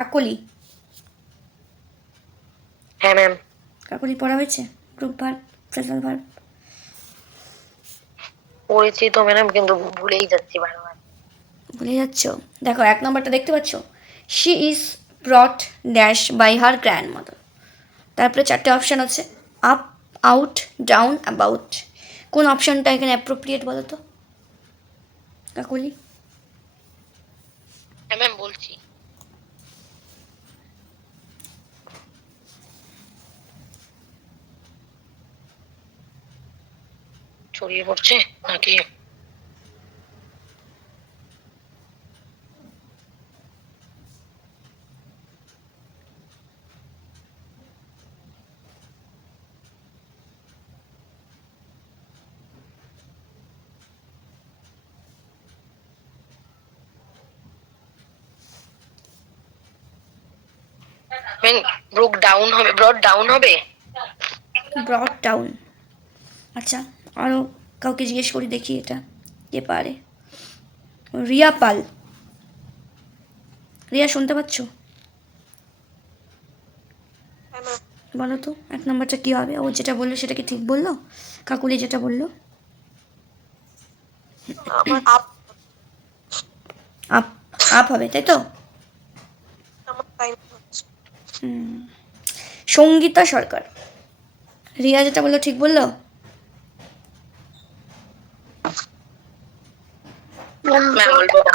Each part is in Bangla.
কাকলি। হ্যাঁ ম্যাম। কাকলি পড়া হয়েছে? গ্রুপ ভার্ব, ফ্রেজাল ভার্ব পড়েছি তো ম্যাডাম, কিন্তু ভুলেই যাচ্ছি বারবার। ভুলে যাচ্ছ? দেখো 1 নম্বরটা দেখতে পাচ্ছ, she is brought dash by her grandmother. তারপরে 4টে অপশান আছে, আপ, আউট, ডাউন, অ্যাবাউট। কোন অপশানটা এখানে অ্যাপ্রোপ্রিয়েট বলো তো কাকলি? হ্যাঁ ম্যাম বলছি। ছড়িয়ে পড়ছে নাকি? ব্রুক ডাউন হবে, ব্রড ডাউন হবে। ব্রট ডাউন। আচ্ছা, আরও কাউকে জিজ্ঞেস করি দেখি এটা কে পারে। রিয়া পাল। রিয়া শুনতে পাচ্ছ? বলো তো 1 নম্বরটা কী হবে? ও যেটা বললো সেটা কি ঠিক বললো? কাকুলি যেটা বললো আপ, আপ হবে তাই তো? সঙ্গীতা সরকার। রিয়া যেটা বললো ঠিক বললো?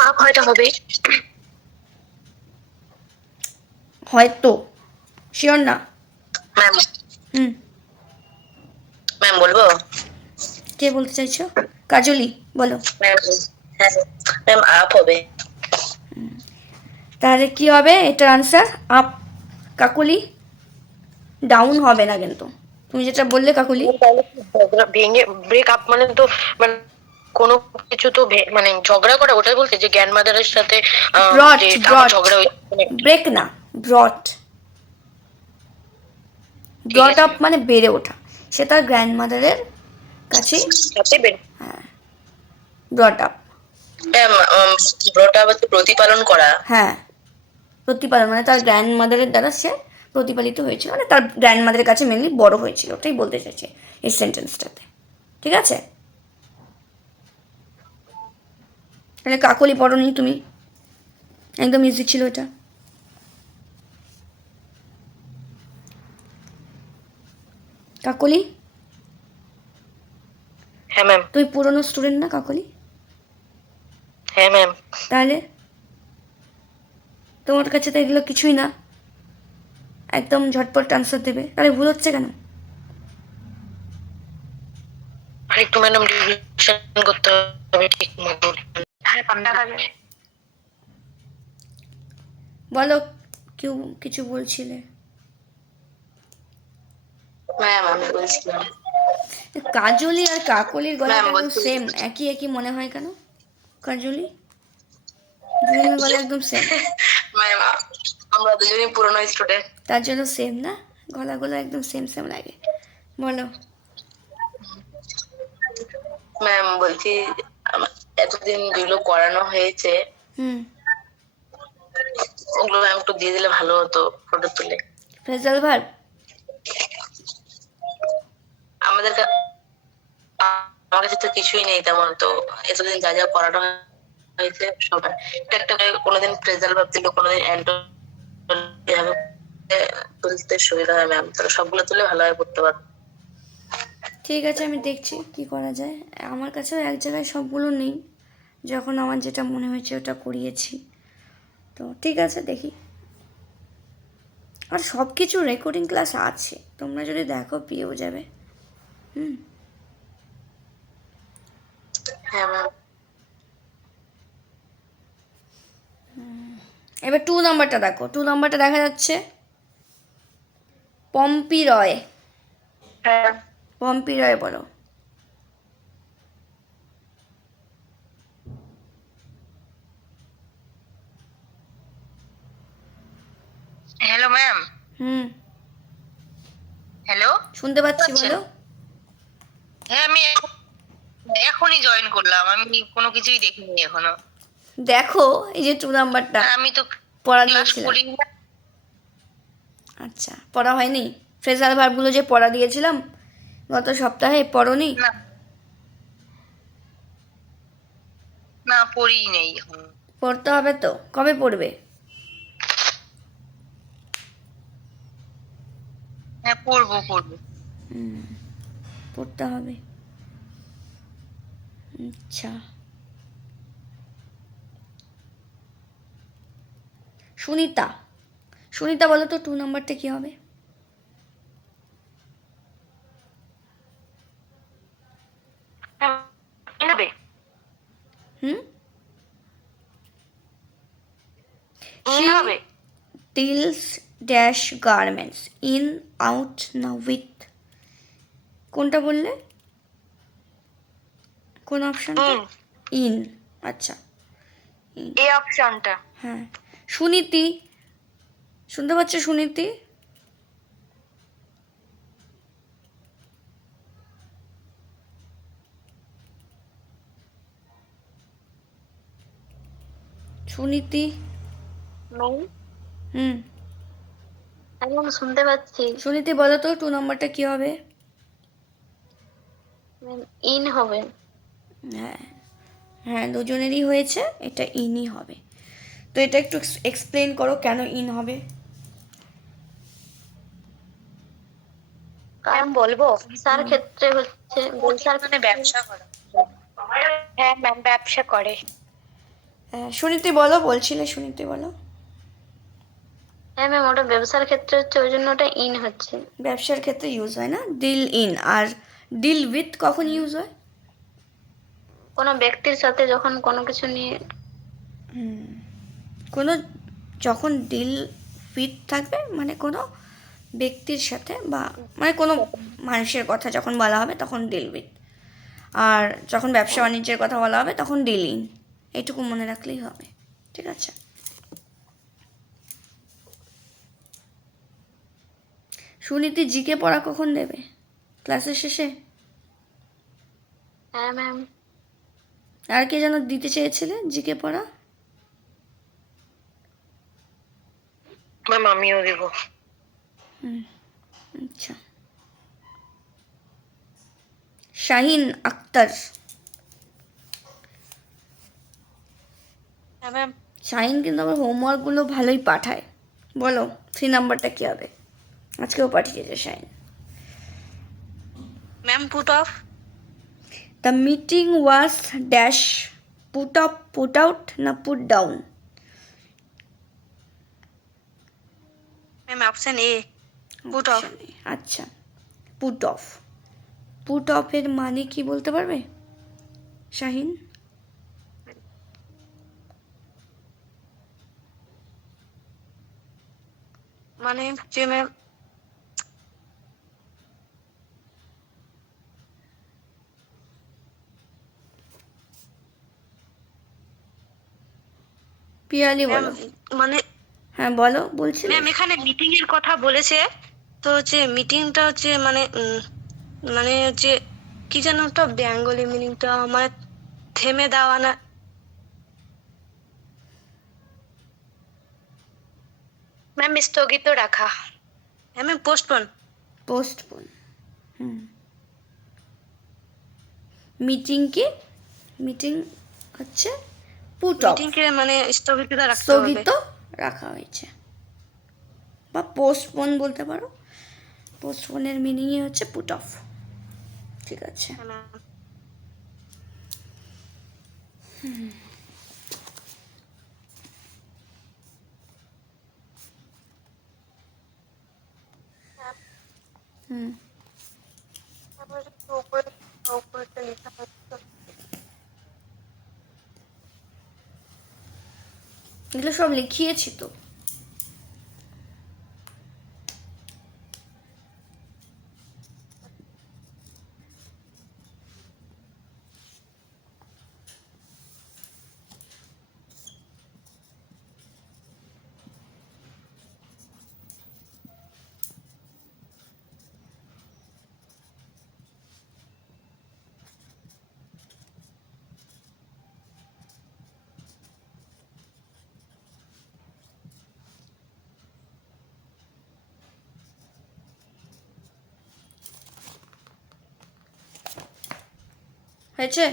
আপ হয়তো হবে। হয়তো, শিওর না। ম্যাম হুম, ম্যাম বলবো? কে বলতে চাইছো? কাজলি বলো। ম্যাম হ্যাঁ ম্যাম আপ হবে। তাহলে কি হবে এটার আনসার? আপ। কাকুলি ডাউন হবে না কিন্তু, তুমি যেটা বললে কাকুলি। ভেঙে ব্রেক আপ মানে তো মানে কোনো কিছু তো মানে ঝগড়া করা, ওটাই বলতে যে গ্র্যান্ড মাদারের সাথে ব্রট, যে আমার ব্রট, ঝগড়া ব্রেক না, ব্রট। ঠিক ব্রট আছে আপ মানে বেড়ে ওঠা, সে তার গ্র্যান্ডমাদারের কাছেই। হ্যাঁ, brought up. Ma'am brought up হচ্ছে প্রতিপালন করা। হ্যাঁ, প্রতিপালন মানে তার গ্র্যান্ডমাদারের দ্বারা সে প্রতিপালিত হয়েছিল, মানে তার গ্র্যান্ডমাদারের কাছে মেনলি বড় হয়েছিল, ওটাই বলতে চাইছে এই সেন্টেন্সটাতে। ঠিক আছে, তাহলে কাকলি পড়নি তুমি, একদম ইজি ছিল এটা। কাকলি, হ্যাঁ ম্যাম। তুই পুরনো স্টুডেন্ট না কাকলি? হ্যাঁ ম্যাম। তাহলে তোমার কাছে তো এগুলো কিছুই না, একদম ঝটপট আনসার দেবে, তাহলে ভুল হচ্ছে কেন? আরেকটু ম্যাডাম রিভিশন করতে হবে ঠিক মতো। বলো, কেউ কিছু বলছিলে? ম্যাম আমি বলছিলাম কাজলি আর কাকলির ম্যাম গলাটা একদম বলছি সেম, একই একই মনে হয় কেন কাজলি? দুজনের গলা একদম সেম, ম্যাম আমরা দুজনেই পুরনো স্টুডেন্ট। তার জন্য সেম না, গলাগুলো একদম সেম সেম লাগে। বলো। ম্যাম বলছি এতদিন যেগুলো করানো হয়েছে হুম, ওগুলো ম্যাম একটু দিয়ে দিলে ভালো হতো, ফটো তুলে। Phrasal verb. আমাদের আমার কাছে তো কিছুই নেই তেমন, তো এতদিন যা যা করানো হয়েছে সবাই একটা একটা করে কোনোদিন ফ্রেজাল ভাব দিল, কোনোদিন এভাবে তুলতে সুবিধা হয় ম্যাম, তাহলে সবগুলো তুলে ভালোভাবে পড়তে পারবো। ঠিক আছে, আমি দেখছি কি করা যায়। আমার কাছেও এক জায়গায় সবগুলো নেই, যখন আমার যেটা মনে হয়েছে ওটা করিয়েছি। তো ঠিক আছে, দেখি। আর সব কিছু রেকর্ডিং ক্লাস আছে, তোমরা যদি দেখো পেয়েও যাবে। হুম, হ্যাঁ ম্যাম। এবার 2 নাম্বারটা দেখো, 2 নাম্বারটা দেখা যাচ্ছে পম্পি রয়। হ্যাঁ পম্পি রয় বলো। Hello ma'am. হুম, হ্যালো শুনতে পাচ্ছি, বলো। হ্যাঁ আমি এখনই জয়েন করলাম, আমি কোনো কিছুই দেখিনি এখনো। দেখো এই যে 2 নাম্বারটা, আমি তো পড়া ক্লাস দিয়েছিলাম? করি না। আচ্ছা, পড়া হয়নি? ফ্রেজাল ভার্বগুলো যে পড়া দিয়েছিলাম গত সপ্তাহে, পড়োনি? না, না পড়ি নেই এখন। পড়তে হবে তো, কবে পড়বে? হ্যাঁ, পড়বো পড়বো। পড়তে হবে। আচ্ছা, সুনিতা, সুনিতা বলো তো 2 নাম্বারটা কি হবে? হবে হুম? ইন She হবে। deals dash garments in out না with, কোনটা বললে? কোন অপশনটা? In, in. আচ্ছা, এই অপশনটা। হ্যাঁ। সুনীতি, শুনতে পাচ্ছ সুনীতি? সুনীতি? নেই, হুম, এখন শুনতে পাচ্ছি। সুনীতি বলো তো 2 নাম্বারটা কি হবে? ইন হবে। হ্যাঁ, হ্যাঁ, দুজনেরই হয়েছে, এটা ইনই হবে। তো এটা একটু এক্সপ্লেন করো কেন ইন হবে। কারণ বলবো ব্যবসার ক্ষেত্রে হচ্ছে, ব্যবসার মানে ব্যবসা করা। হ্যাঁ ম্যাম, ব্যবসা করে। সুনীতি বলো, বলছিলে সুনীতি বলো। হ্যাঁ ম্যাম, ওটা ব্যবসার ক্ষেত্রে হচ্ছে, ওই জন্য ওটা ইন হচ্ছে। ব্যবসার ক্ষেত্রে ইউজ হয় না ডিল ইন, আর ডিল উইথ কখন ইউজ হয়? কোনো ব্যক্তির সাথে যখন কোনো কিছু নিয়ে। কোনো, যখন ডিল উইথ থাকবে মানে কোনো ব্যক্তির সাথে, বা মানে কোনো মানুষের কথা যখন বলা হবে তখন ডিল উইথ, আর যখন ব্যবসা বাণিজ্যের কথা বলা হবে তখন ডিল ইন। এইটুকু মনে রাখলেই হবে, ঠিক আছে? সুনীতি জিকে পড়া কখন দেবে? ক্লাসের শেষে? হ্যাঁ ম্যাম। আর কে যেন দিতে চেয়েছিলে জিকে পড়া? ম্যাম আমিও দেব। আচ্ছা, শাহিন আক্তার। হ্যাঁ ম্যাম। শাহিন কিন্তু আমার হোমওয়ার্কগুলো ভালোই পাঠায়। বলো 3 নাম্বারটা কি হবে? আজকেও পাঠিয়েছে Shahin. Ma'am put off. The meeting was dash put up, put out না put down? Ma'am option A, put off. আচ্ছা, পুট অফ। পুট অফের মানে কি বলতে পারবে শাহিন? মানে যে ম্যাম, পিয়ালি ম্যাম বলো। মানে হ্যাঁ বলো, বলছিলে। ম্যাম এখানে মিটিং এর কথা বলেছে, তো হচ্ছে মিটিংটা হচ্ছে মানে মানে হচ্ছে কি যেন একটা বেঙ্গলি মিনিংটা, মানে থেমে দেওয়া না। ম্যাম স্থগিত রাখা। হ্যাঁ ম্যাম পোস্টপোন। পোস্টপোন। মিটিং কি? মিটিং হচ্ছে পুট অফ, মিটিং কে মানে স্থগিত রাখতে হবে। স্থগিত রাখা হয়েছে, বা পোস্টপোন বলতে পারো। পোস্টপোনের মিনিংই হচ্ছে পুট অফ, ঠিক আছে? হ্যাঁ ম্যাম। হুম, এগুলো সব লিখিয়েছি তো। হয়েছে?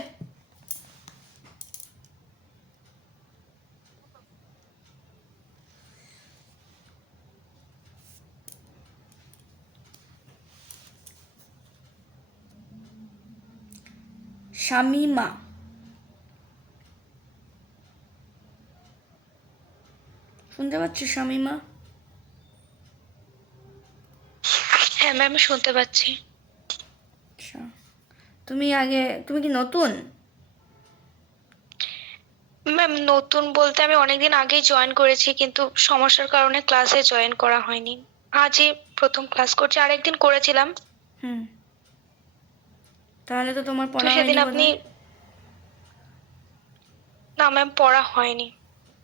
শামিমা, শুনতে পাচ্ছ শামিমা? হ্যাঁ ম্যাম, শুনতে পাচ্ছি। আচ্ছা, তুমি কি নতুন? ম্যাম নতুন বলতে আমি অনেকদিন আগেই জয়েন করেছি, কিন্তু সমস্যার কারণে ক্লাসে জয়েন করা হয়নি। আজই প্রথম ক্লাস করছি, আরেকদিন করেছিলাম। হুম, তাহলে তো তোমার তো পড়া সেদিন হয়নি আপনি, বোধহয়। না ম্যাম পড়া হয়নি।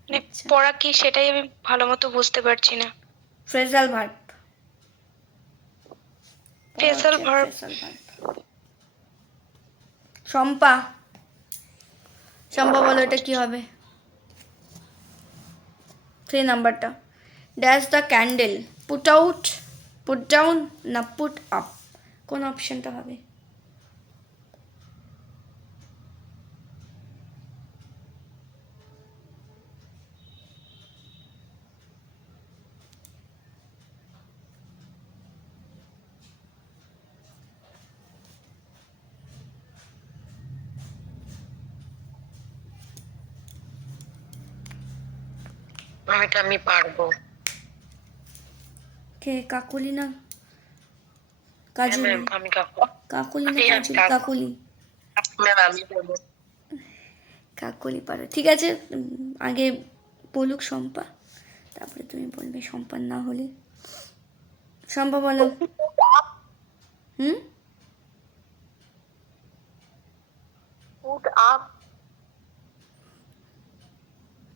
মানে আচ্ছা, পড়া কি সেটাই আমি ভালো মতো বুঝতে পারছি না। ফ্রেজাল ভার্ব, পড়া ফ্রেজাল হচ্ছে verb. Phrasal verb. Shampa, Shampa বলো এটা কি হবে? 3 নাম্বারটা। Dash the candle, put out, put down না পুট আপ, কোন অপশনটা হবে? এটা আমি পারবো। কে, কাকুলি না কাজলি? ম্যাম আমি কাকুলি না আমি কাজলি? কাকুলি। ম্যাম আমি বলবো। কাকুলি পারো, ঠিক আছে। আগে বলুক শম্পা, তারপরে তুমি বলবে শম্পার না হলে। শম্পা বলো। Hmm, put up.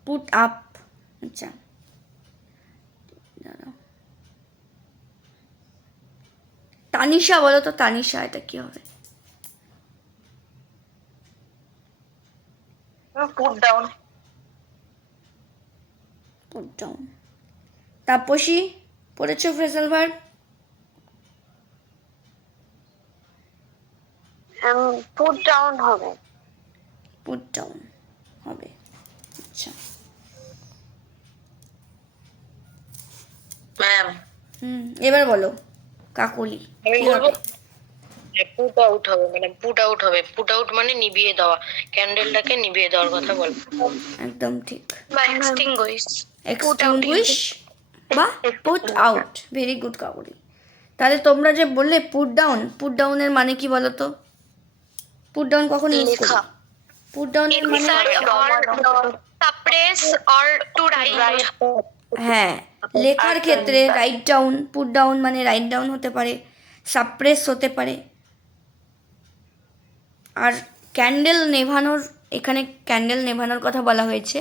Put up. আচ্ছা, দাঁড়াও। তানিশা বলো তো, তানিশা এটা কি হবে? Put down. Put down. Tapasi, পড়েছো ফ্রেজাল ভার্ব? পুট ডাউন হবে। পুট ডাউন হবে। আচ্ছা, ম্যাম এবার বলো কাকলি আমি কি বলবো হবে? পুট আউট হবে, মানে পুট আউট হবে। পুট আউট মানে নিভিয়ে দেওয়া, ক্যান্ডেলটাকে নিভিয়ে দেওয়ার কথা বল। একদম ঠিক। বা এক্সটিংগুইশ। এক্সটিংগুইশ বা পুট আউট, ভেরি গুড কাকলি। তাহলে তোমরা যে বললে পুট ডাউন, পুট ডাউনের মানে কি বলো তো? পুট ডাউন কখন ইউজ করি? লেখা। পুট ডাউনের মানে সাপ্রেস অর টু রাইট। হ্যাঁ, লেখার ক্ষেত্রে রাইট ডাউন, পুট ডাউন মানে রাইট ডাউন হতে পারে, সাপ্রেস হতে পারে। আর ক্যান্ডেল নেভানোর, এখানে ক্যান্ডেল নেভানোর কথা বলা হয়েছে,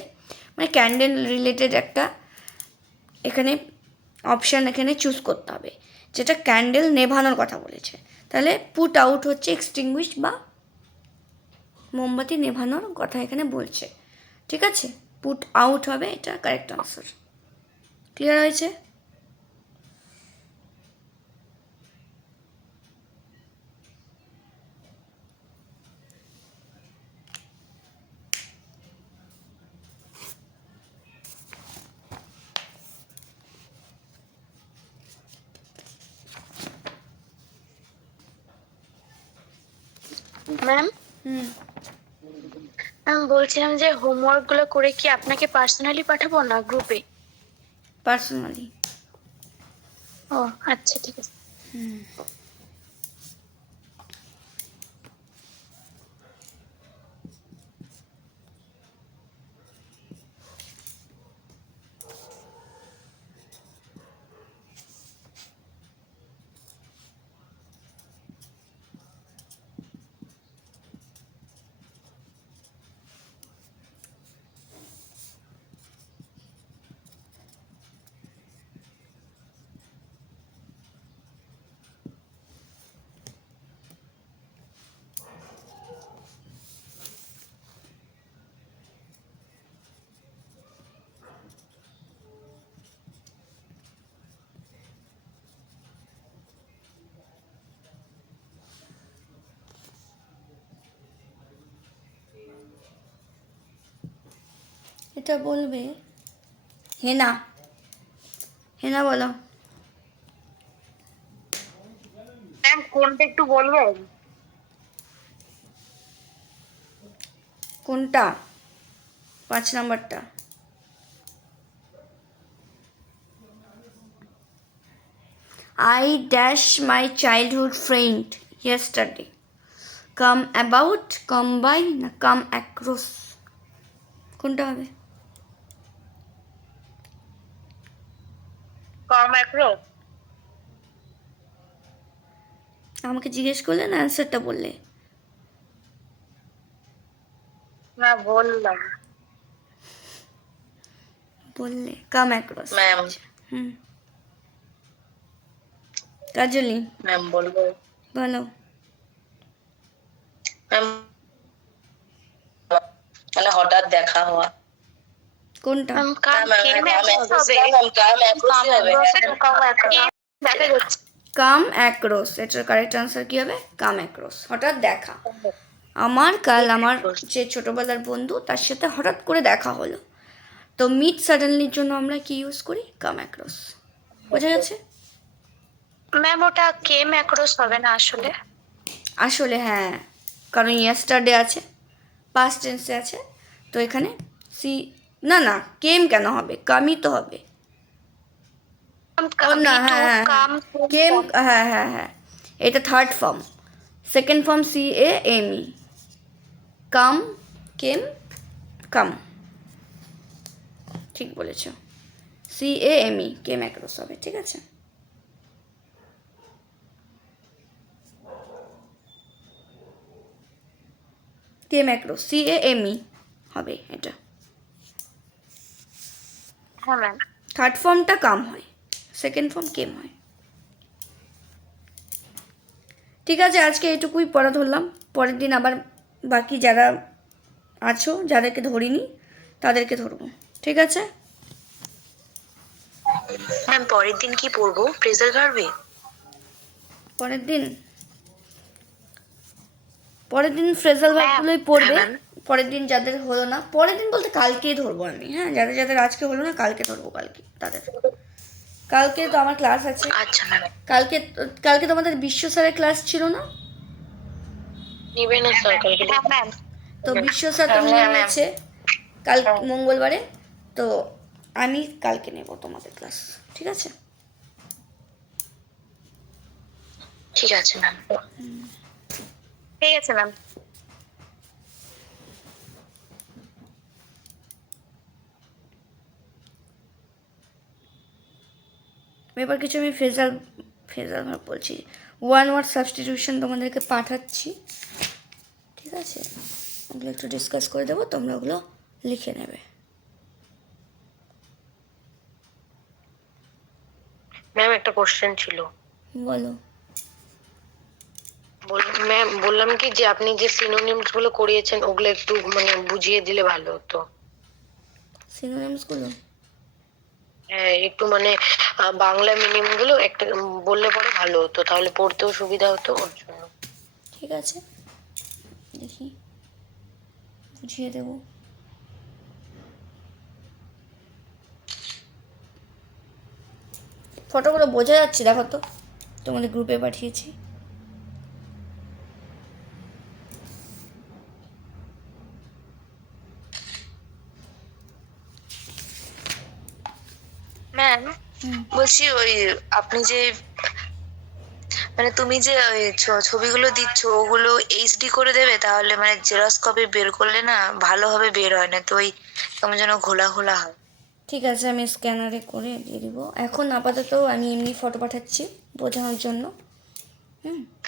মানে ক্যান্ডেল রিলেটেড একটা এখানে অপশান এখানে চুজ করতে হবে, যেটা ক্যান্ডেল নেভানোর কথা বলেছে। তাহলে পুট আউট হচ্ছে এক্সটিংগুইশ বা মোমবাতি নেভানোর কথা এখানে বলছে। ঠিক আছে, পুট আউট হবে এটা কারেক্ট আনসার। ক্লিয়ার হয়েছে? ম্যাম, হুম, আমি বলছিলাম যে হোমওয়ার্ক গুলো করে কি আপনাকে পার্সোনালি পাঠাবো না গ্রুপে? পার্সোনালি। ও আচ্ছা, ঠিক আছে। এটা বলবে হেনা। হেনা বলো। ম্যাম কোনটা একটু বলবেন? কোনটা? 5 নাম্বারটা। I dash my childhood friend yesterday. Come about, come by, না come across? কোনটা হবে? কম অ্যাক্রোস। আমাকে জিজ্ঞেস করলে না অ্যান্সারটা বললে? না বললাম। বললে come across। ম্যাম হুম। কাজলি ম্যাম বলবো? বলো। ম্যাম মানে হঠাৎ দেখা হওয়া। কোনটা? কাম ম্যাম কেম কাম অ্যাক্রোস অ্যাক্রোস হবে। ম্যাম কাম অ্যাক্রোসই হবে। দেখা যাচ্ছে। কাম অ্যাক্রস, এটার কারেক্ট আনসার কি হবে? কাম অ্যাক্রস, হঠাৎ দেখা। আমার কাল আমার যে ছোটবেলার বন্ধু তার সাথে হঠাৎ করে দেখা হলো, তো মিট সাডেনলির জন্য আমরা কি ইউজ করি? Come across. বোঝা গেছে? ম্যাম ওটা কেম অ্যাক্রোস হবে না আসলে? আসলে হ্যাঁ, কারণ ইয়েস্টারডে আছে, পাস্ট টেন্সে আছে, তো এখানে সি, না না কেম কেন হবে? কামই তো হবে। ও না, হ্যাঁ হ্যাঁ কাম কেম, হ্যাঁ হ্যাঁ হ্যাঁ, এটা third form. Second form C A M E, come, came, come, ঠিক বলেছ। C A M E, came across হবে, ঠিক আছে। Came across, C A M E হবে এটা। হ্যাঁ ম্যাম। থার্ড ফর্মটা কাম হয়, সেকেন্ড ফর্ম কেম হয়। ঠিক আছে, আজকে এইটুকুই পড়া ধরলাম। পরের দিন আবার বাকি যারা আছো, যাদেরকে ধরিনি তাদেরকে ধরবো, ঠিক আছে? ম্যাম পরের দিন কি পড়বো? প্রেজাল ভার্বে? পরের দিন, পরের দিন ফ্রেজাল ভার্বগুলোই পড়বে। হ্যাঁ, পরের দিন যাদের হলো না, পরের দিন বলতে কালকেই ধরবো আমি, হ্যাঁ, যাদের যাদের আজকে হলো না কালকে ধরবো, কালকে তাদের। কালকে তো আমার ক্লাস আছে। আচ্ছা ম্যাম। কালকে, কালকে তোমাদের বিশ্ব স্যারের ক্লাস ছিল না? নিবে না স্যার কালকে? হ্যাঁ ম্যাম। তো বিশ্ব স্যার তো নিয়ে নিয়েছে কাল মঙ্গলবারে, তো আমি কালকে নেব তোমাদের ক্লাস, ঠিক আছে? ঠিক আছে ম্যাম। ঠিক আছে ম্যাম। এবার কিছু আমি ফ্রেজাল, ফ্রেজাল ভার্ব বলছি, ওয়ান ওয়ার্ড সাবস্টিটিউশন তোমাদেরকে পাঠাচ্ছি, ঠিক আছে? ওগুলো একটু ডিসকাস করে দেবো, তোমরা ওগুলো লিখে নেবে। ম্যাম একটা কোশ্চেন ছিল। বলো। ম্যাম বললাম কি যে আপনি যে সিনোনিমস গুলো করিয়েছেন ওগুলো একটু মানে বুঝিয়ে দিলে ভালো হতো। সিনোনিমসগুলো হ্যাঁ একটু মানে বাংলা মিনিং গুলো একটা বললে পরে ভালো হতো, তাহলে পড়তেও সুবিধা হতো ওর জন্য। ঠিক আছে, দেখি বুঝিয়ে দেবো। ফটোগুলো বোঝা যাচ্ছে, দেখো তো, তোমাদের গ্রুপে পাঠিয়েছি। ম্যাম বলছি ওই আপনি যে মানে তুমি যে ওই ছবিগুলো দিচ্ছ ওগুলো এইচডি করে দেবে, তাহলে মানে জেরক্স কপি বের করলে না ভালোভাবে বের হয় না, তো ওই কেমন যেন ঘোলা ঘোলা হয়। ঠিক আছে, আমি স্ক্যানারে করে দিয়ে দিব। এখন আপাতত আমি এমনি ফটো পাঠাচ্ছি বোঝানোর জন্য।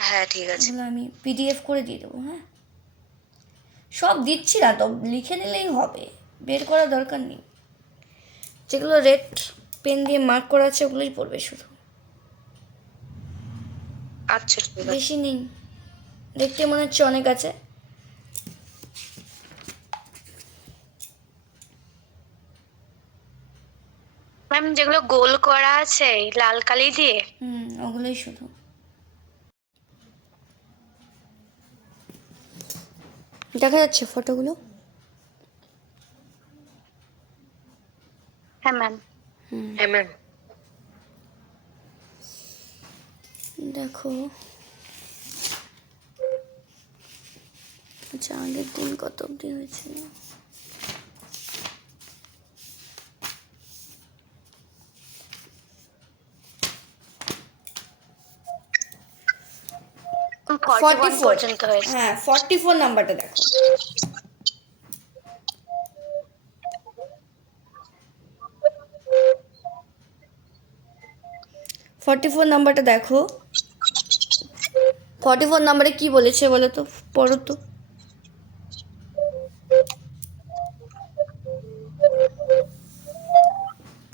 হ্যাঁ ঠিক আছে। এগুলো আমি পিডিএফ করে দিয়ে দেবো, হ্যাঁ। সব দিচ্ছি না তো, লিখে নিলেই হবে, বের করার দরকার নেই। যেগুলো রেড পেন দিয়ে মার্ক করা আছে ওগুলোই পড়বে শুধু, আচ্ছা ঠিক আছে। বেশি নেই। দেখতে মনে হচ্ছে অনেক আছে। ম্যাম যেগুলো গোল করা আছে লাল কালি দিয়ে? ওগুলোই শুধু। দেখা যাচ্ছে ফটোগুলো? হ্যাঁ ম্যাম। হ্যাঁ ম্যাম। দেখো, আচ্ছা আগের দিন কত অবধি হয়েছিল? ফর্টি ফোর পর্যন্ত হয়েছে। হ্যাঁ 44 নাম্বারটা দেখো। ফর্টি ফোর নাম্বারটা দেখো। 44 নাম্বারে কি বলেছে বলো তো, পড়ো তো।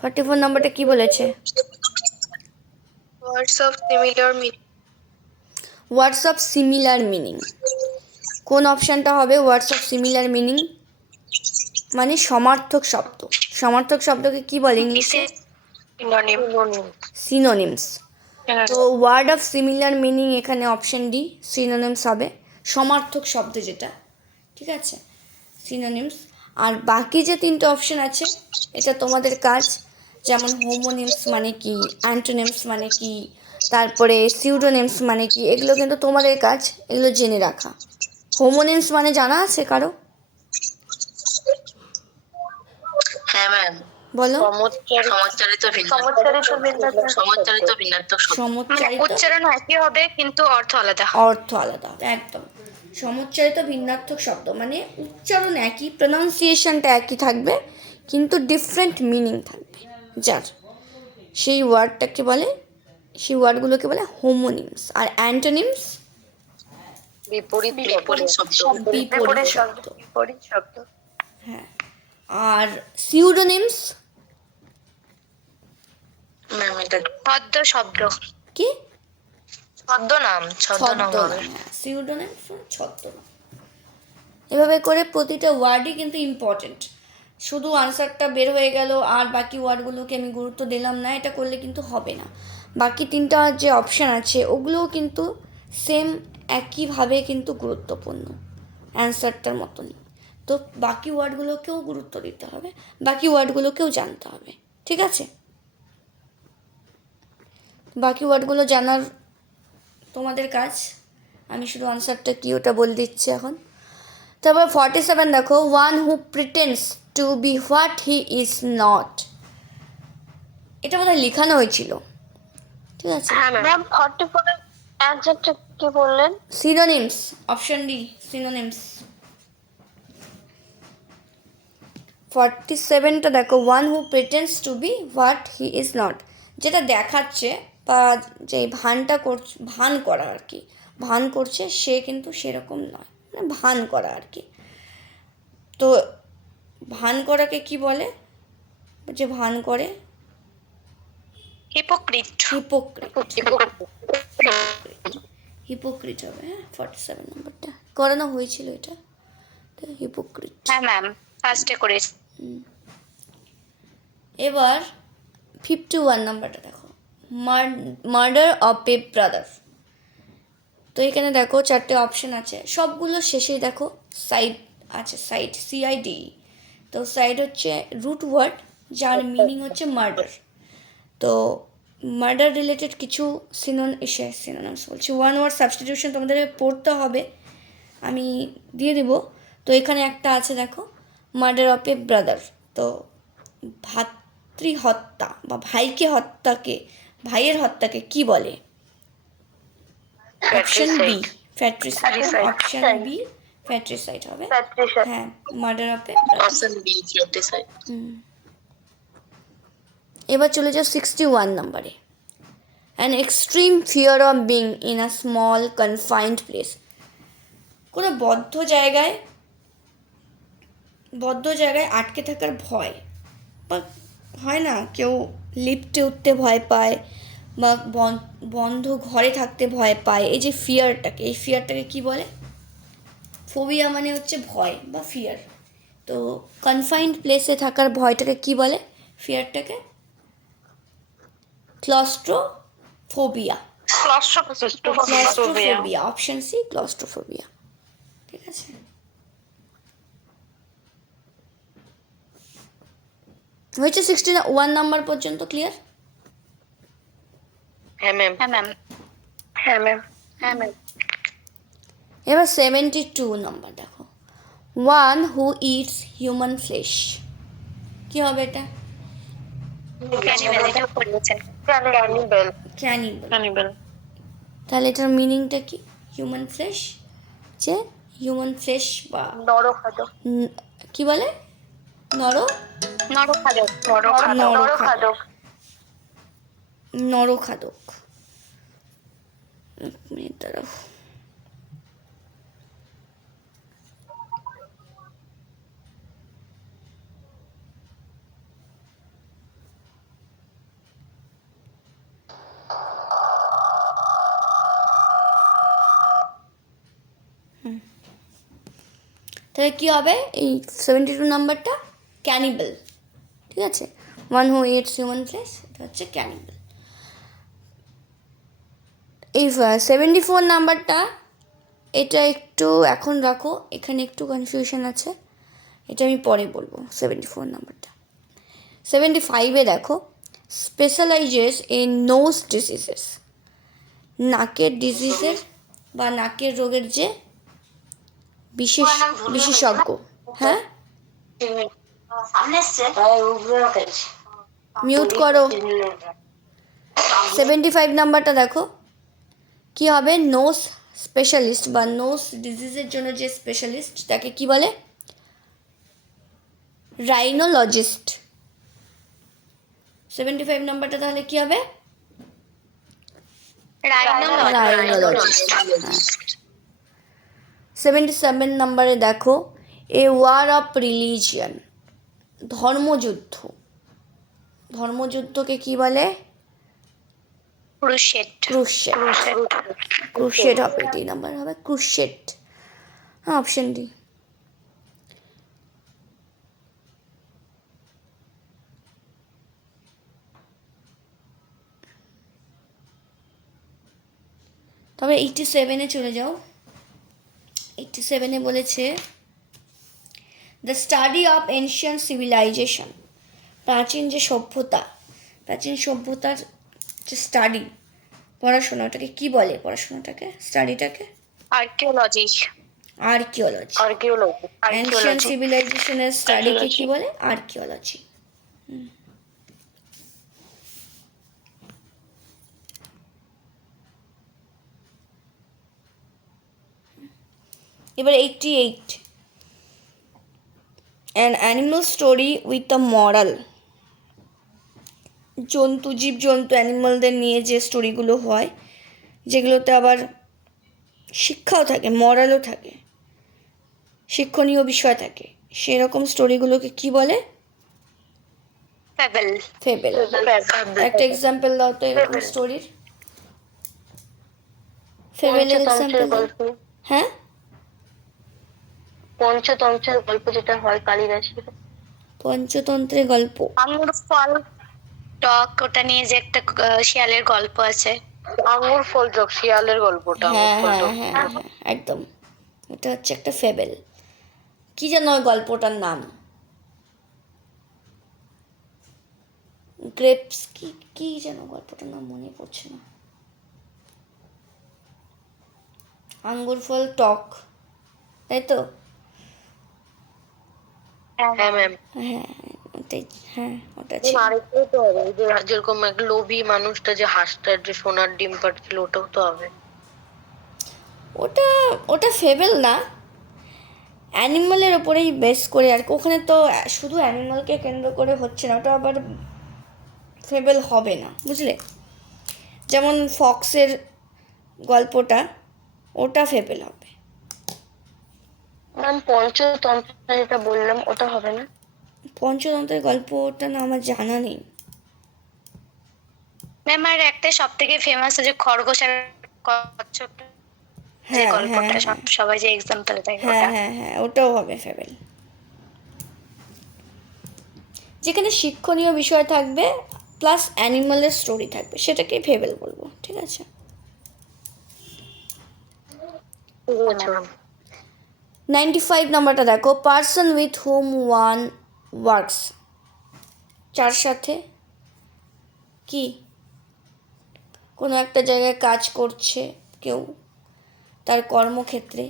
44 নাম্বারটা কি বলেছে? Words of similar meaning. Words of similar meaning. কোন অপশানটা হবে ওয়ার্ডস অফ সিমিলার মিনিং? মানে সমার্থক শব্দ। সমার্থক শব্দকে কি বলে ইংলিশে? সিনোনিমস। তো ওয়ার্ড অফ সিমিলার মিনিং এখানে অপশন ডি সিনোনিমস হবে, সমার্থক শব্দ যেটা, ঠিক আছে, সিনোনিমস। আর বাকি যে তিনটে অপশন আছে এটা তোমাদের কাজ, যেমন হোমোনিমস মানে কি, অ্যান্টোনিমস মানে কি, তারপরে সিউডোনিমস মানে কি, এগুলো কিন্তু তোমাদের কাজ এগুলো জেনে রাখা। হোমোনিমস মানে জানা আছে কারো? হ্যাঁ ম্যাম। বলো। সমচ্চারিত ভিন্নার্থক শব্দ। সমচ্চারিত উচ্চারণ একই হবে কিন্তু অর্থ আলাদা। অর্থ আলাদা হবে, একদম। সমচ্চারিত ভিন্নার্থক শব্দ মানে উচ্চারণ একই, প্রনাউন্সিয়েশনটা একই থাকবে কিন্তু ডিফারেন্ট মিনিং থাকবে যার, সেই ওয়ার্ডটাকে বলে, সেই ওয়ার্ডগুলোকে বলে হোমোনিমস। আর অ্যান্টোনিমস বিপরীত শব্দ। বিপরীত শব্দ। বিপরীত শব্দ। হ্যাঁ। আর সিউডোনিমস ম্যাম এটা ছদ্ম শব্দ। কি? ছদ্মনাম। ছদ্মনাম। হ্যাঁ, সিউডোনিমস ছদ্মনাম। এভাবে করে প্রতিটা ওয়ার্ডই কিন্তু ইম্পর্টেন্ট। শুধু আনসারটা বের হয়ে গেল আর বাকি ওয়ার্ডগুলোকে আমি গুরুত্ব দিলাম না, এটা করলে কিন্তু হবে না। বাকি তিনটা যে অপশান আছে ওগুলোও কিন্তু সেম একইভাবে কিন্তু গুরুত্বপূর্ণ অ্যান্সারটার মতনই। তো বাকি ওয়ার্ডগুলোকেও গুরুত্ব দিতে হবে, বাকি ওয়ার্ডগুলোকেও জানতে হবে, ঠিক আছে? বাকি ওয়ার্ডগুলো জানার তোমাদের কাজ, আমি শুধু আনসারটা কি ওটা বলে দিচ্ছি এখন। তারপর 47 দেখো, one who pretends to be what he is not. এটা বোধহয় লেখানো হয়েছিল, ঠিক আছে? হ্যাঁ ম্যাম। 44 এর অ্যানসারটা কি বললেন? Synonyms, option D synonyms. 47টা দেখো, one who pretends to be what he is not, যেটা দেখাচ্ছে বা যে ভান করা আর কি, ভান করছে সে কিন্তু সেরকম নয়, মানে ভান করা আর কি। তো ভান করাকে কি বলে? যে ভান করে, হিপোক্রিট। হিপোক্রিট হবে। হ্যাঁ 47 নম্বরটা করানো হয়েছিল এটা, তো হিপোক্রিট। হ্যাঁ ম্যাম, ফার্স্টে করেছি। এবার 51 নাম্বারটা দেখো, মার্ডার অফ এ ব্রাদার। তো এখানে দেখো চারটে অপশন আছে, সবগুলো শেষে দেখো সাইড আছে, সাইড CID। তো সাইড হচ্ছে রুট ওয়ার্ড যার মিনিং হচ্ছে মার্ডার। তো মার্ডার রিলেটেড কিছু সিনোনিমস বলছি, ওয়ান ওয়ার্ড সাবস্টিটিউশন তোমাদের পড়তে হবে, আমি দিয়ে দেব। তো এখানে একটা আছে দেখো, মার্ডার অফ এ ব্রাদার। তো ভাতৃহত্যা বা ভাইয়ের হত্যাকে কি বলে? Option B fratricide. Option B fratricide হবে। হ্যাঁ, murder of a brother. Option B fratricide. এবার চলে যাও 61 নম্বরে, an extreme fear of being in a small confined place. কোনো বদ্ধ জায়গায় আটকে থাকার ভয়, বা হয় না কেউ লিফটে উঠতে ভয় পায় বা বন্ধ ঘরে থাকতে ভয় পায়, এই যে ফিয়ারটাকে কি বলে? ফোবিয়া মানে হচ্ছে ভয় বা ফিয়ার। তো কনফাইন্ড প্লেসে থাকার ভয়টাকে কি বলে? ফিয়ারটাকে ক্লস্ট্রোফোবিয়া। অপশন সি ক্লস্ট্রোফোবিয়া, ঠিক আছে? হয়েছে 61 নাম্বার পর্যন্ত ক্লিয়ার? হ্যাঁ ম্যাম। হ্যাঁ ম্যাম। হ্যাঁ ম্যাম। হ্যাঁ ম্যাম। এবার 72 নাম্বার দেখো, one who it's human flash. কি হবে এটা? ক্যানিবেল, এটা পড়েছেন। ক্যানিবেল। ক্যানিবল। ক্যানিবেল। তাহলে এটার মিনিংটা কি? হিউম্যান ফ্লেশ যে হিউম্যান ফ্লেশ বা নরখাদক। কি বলে? নর নরখাদক। নরখাদক। নরখাদক। এক মিনিট দাঁড়াও। তাহলে কী হবে এই 72 নাম্বারটা? ক্যানিবেল। ঠিক আছে, one who it's human flash, এটা হচ্ছে ক্যানিবেল। এই 74 নাম্বারটা, এটা একটু এখন রাখো, এখানে একটু কনফিউশন আছে, এটা আমি পরে বলবো। 74 নাম্বারটা 75-এ দেখো, স্পেশালাইজেস ইন নোজ ডিজিজেস, নাকের ডিজিজের বা নাকের রোগের যে বিশেষজ্ঞ। হ্যাঁ, মিউট করো। 75 নাম্বারটা দেখো, কি হবে? নোজ স্পেশালিস্ট বা নোজ ডিজিজের জন্য যে স্পেশালিস্ট তাকে কি বলে? রাইনোলজিস্ট। 75 নাম্বারটা তাহলে কি হবে? রাইনোলজিস্ট। 77 নাম্বারে দেখো, এ ওয়ার অফ রিলিজিয়ান, ধর্মযুদ্ধ। ধর্মযুদ্ধকে কি বলে? ক্রুশেড। ক্রুশেড। ক্রুশেড হবে, 3 নাম্বার হবে ক্রুশেড। হ্যাঁ, অপশন ডি। তবে 87-এ চলে যাও। 87-এ বলেছে the study of ancient civilisation, প্রাচীন যে সভ্যতা, প্রাচীন সভ্যতার যে স্টাডি, পড়াশোনা, ওটাকে কি বলে? পড়াশোনাটাকে, স্টাডিটাকে আর্কিওলজি। আর্কিওলজি। আর্কিওলজি। এনশিয়েন্ট সিভিলাইজেশনের স্টাডিকে কি বলে? আর্কিওলজি। এবার 88, an animal story with a moral, জন্তু, জীবজন্তু, অ্যানিমালদের নিয়ে যে স্টোরিগুলো হয়, যেগুলোতে আবার শিক্ষাও থাকে, মরালও থাকে, শিক্ষণীয় বিষয় থাকে, সেরকম স্টোরিগুলোকে কি বলে? ফেবেল। ফেবেল। একটা এক্সাম্পল দাও তো এরকম স্টোরির। ফেবেলের এক্সাম্পল দাও। হ্যাঁ, পঞ্চতন্ত্রের গল্প যেটা হয় কালিদাসের। পঞ্চতন্ত্রের গল্প। আঙুর ফল টক, ওটা নিয়ে যে একটা শিয়ালের গল্প আছে। আঙুর ফল টক, শিয়ালের গল্পটা। হ্যাঁ হ্যাঁ হ্যাঁ হ্যাঁ, একদম। এটা হচ্ছে একটা ফেবেল। কি যেন ওই গল্পটার নাম? গ্রেপস, কি কি যেন গল্পটার নাম মনে পড়ছে না। আঙ্গুর ফল টক, তাই তো? হ্যাঁ ম্যাম। হ্যাঁ, ওটাই। হ্যাঁ, ওটা ছিল। আরেকটাও তো হবে, যে যেরকম এক লোভী মানুষটা যে হাঁসটার যে সোনার ডিম পাড়ছিল, ওটাও তো হবে। ওটা ওটা ফেবেল না, অ্যানিমালের ওপরেই বেস করে আর কি। ওখানে তো শুধু অ্যানিমালকে কেন্দ্র করে হচ্ছে না, ওটা আবার ফেবেল হবে না, বুঝলে? যেমন ফক্সের গল্পটা, ওটা ফেবেল হবে। ম্যাম পঞ্চতন্ত্র যেটা বললাম ওটা হবে না? পঞ্চতন্ত্রের গল্পটা না আমার জানা নেই। ম্যাম আর একটা সব থেকে ফেমাস যে খরগোশ আর কচ্ছপ, যে হ্যাঁ গল্পটা হ্যাঁ সবাই যে এক্সাম্পল দেয় হ্যাঁ ওটা। হ্যাঁ হ্যাঁ, ওটাও হবে ফেবেল। যেখানে শিক্ষণীয় বিষয় থাকবে প্লাস অ্যানিমালের স্টোরি থাকবে, সেটাকেই ফেবেল বলবো, ঠিক আছে? 95 নাম্বারটা দেখো, person with hmm one works, যার সাথে কি কোনো একটা জায়গায় কাজ করছে কেউ, তার কর্মক্ষেত্রে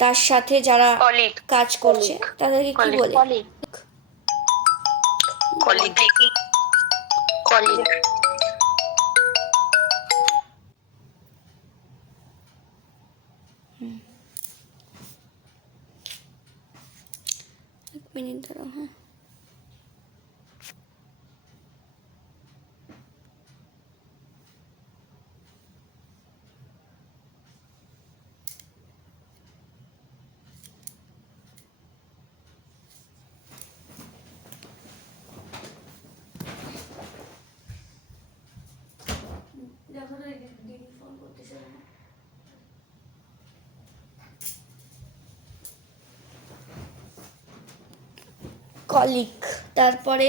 তার সাথে যারা Colleague. কাজ করছে তাদেরকে কি বলে? কলিগ। কলিগ। এক মিনিট দাঁড়াও, হ্যাঁ। কলিগ, তারপরে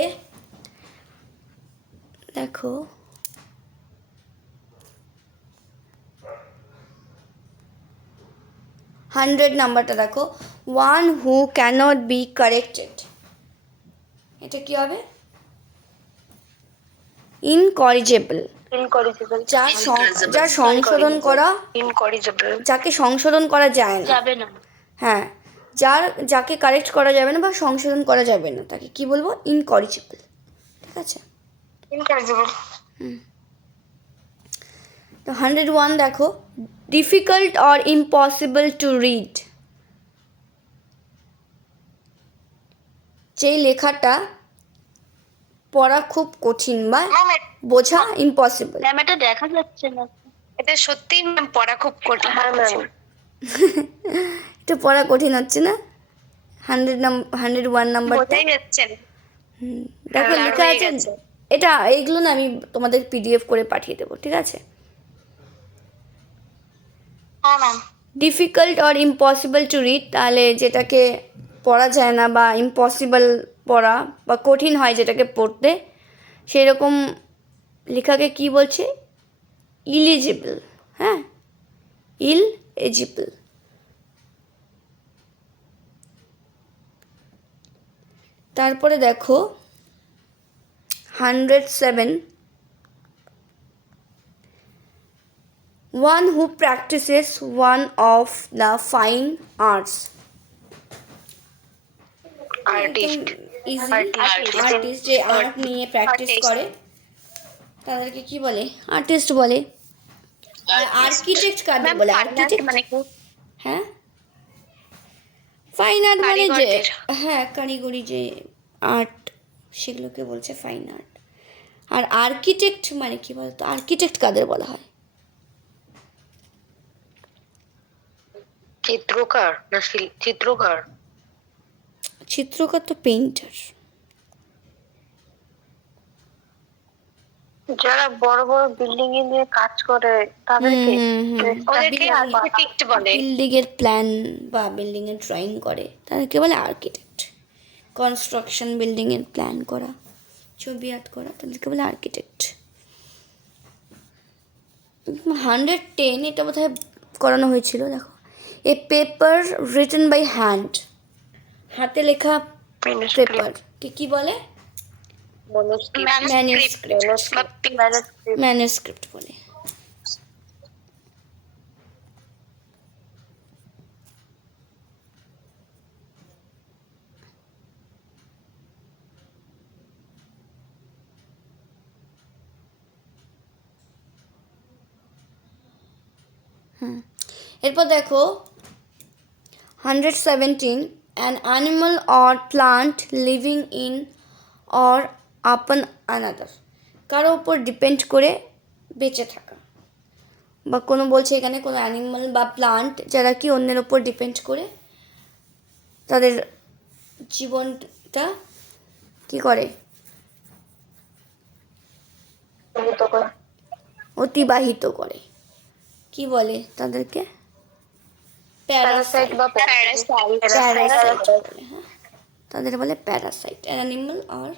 দেখো হান্ড্রেড নাম্বারটা দেখো, one who cannot be corrected, এটা কি হবে? ইনকরিজেবল, Incorrigible. যা সংশোধন করা, Incorrigible. যাকে সংশোধন করা যায় না, যাবে না। হ্যাঁ, যাকে কারেক্ট করা যাবে না বা সংশোধন করা যাবে না তাকে কি বলবো? ইনকরিজেবল। ঠিক আছে? ইনকরিজেবল। তো 101 দেখো, difficult or impossible to read, যেই লেখাটা পড়া খুব কঠিন বা বোঝা ইম্পসিবল। ম্যাম এটা দেখা যাচ্ছে না। এটা সত্যিই ম্যাম পড়া খুব কঠিন। হ্যাঁ ম্যাম। এটা পড়া কঠিন হচ্ছে না? 101 নাম্বারটা বোঝাই যাচ্ছে না। দেখো হ্যাঁ, লেখা হয়ে আছে, গেছে। এইগুলো না আমি তোমাদের পিডিএফ করে পাঠিয়ে দেবো, ঠিক আছে? হ্যাঁ ma'am. Difficult or impossible to read, তাহলে যেটাকে পড়া যায় না বা ইম্পসিবল পড়া বা কঠিন হয় যেটাকে পড়তে, সেরকম লেখাকে কি বলছে? ইলিজিবল। হ্যাঁ, ইলএজিবল। তারপরে দেখো 107, one who practices one of the fine arts, artist. Artist যে আর্ট নিয়ে প্র্যাকটিস করে তাদেরকে কি বলে? আর্টিস্ট বলে। আর আর্কিটেক্ট কাদের বলে? আর্কিটেক্ট, মানে কি? হ্যাঁ, ফাইন আর্ট মানে যে, কারিগরদের। হ্যাঁ, কারিগরি যে আর্ট সেগুলোকে বলছে ফাইন আর্ট। আর আর্কিটেক্ট মানে কি বলতো? আর্কিটেক্ট কাদের বলা হয়? চিত্রকার না চিত্রকার। চিত্রকর তো পেইন্টার। যারা বড় বড় বিল্ডিং এ নিয়ে কাজ করে তাদেরকে ওদেরকে আর্কিটেক্ট বলে। বিল্ডিং এর প্ল্যান বা বিল্ডিং এর ড্রয়িং করে তাদেরকে বলে আর্কিটেক্ট। কনস্ট্রাকশন, বিল্ডিং এর প্ল্যান করা, ছবি আর্ট করা, তাদেরকে বলে আর্কিটেক্ট। 110 এটা বোধহয় করানো হয়েছিল। দেখো, a paper written by hand, হাতে লেখা পেপার কে কি বলে? ম্যানুস্ক্রিপ্ট বলে। এরপর দেখো 117, an animal or plant living in or upon another, কারো উপর ডিপেন্ড করে বেঁচে থাকা, বা কোনো বলছে এখানে কোনো অ্যানিমাল বা প্লান্ট যারা কি অন্যের উপর ডিপেন্ড করে তাদের জীবনটা কি করে? অতিবাহিত করে। কি বলে তাদেরকে? প্যারাসাইট বলে। হ্যাঁ, তাদের বলে প্যারাসাইট। অ্যানিমাল আর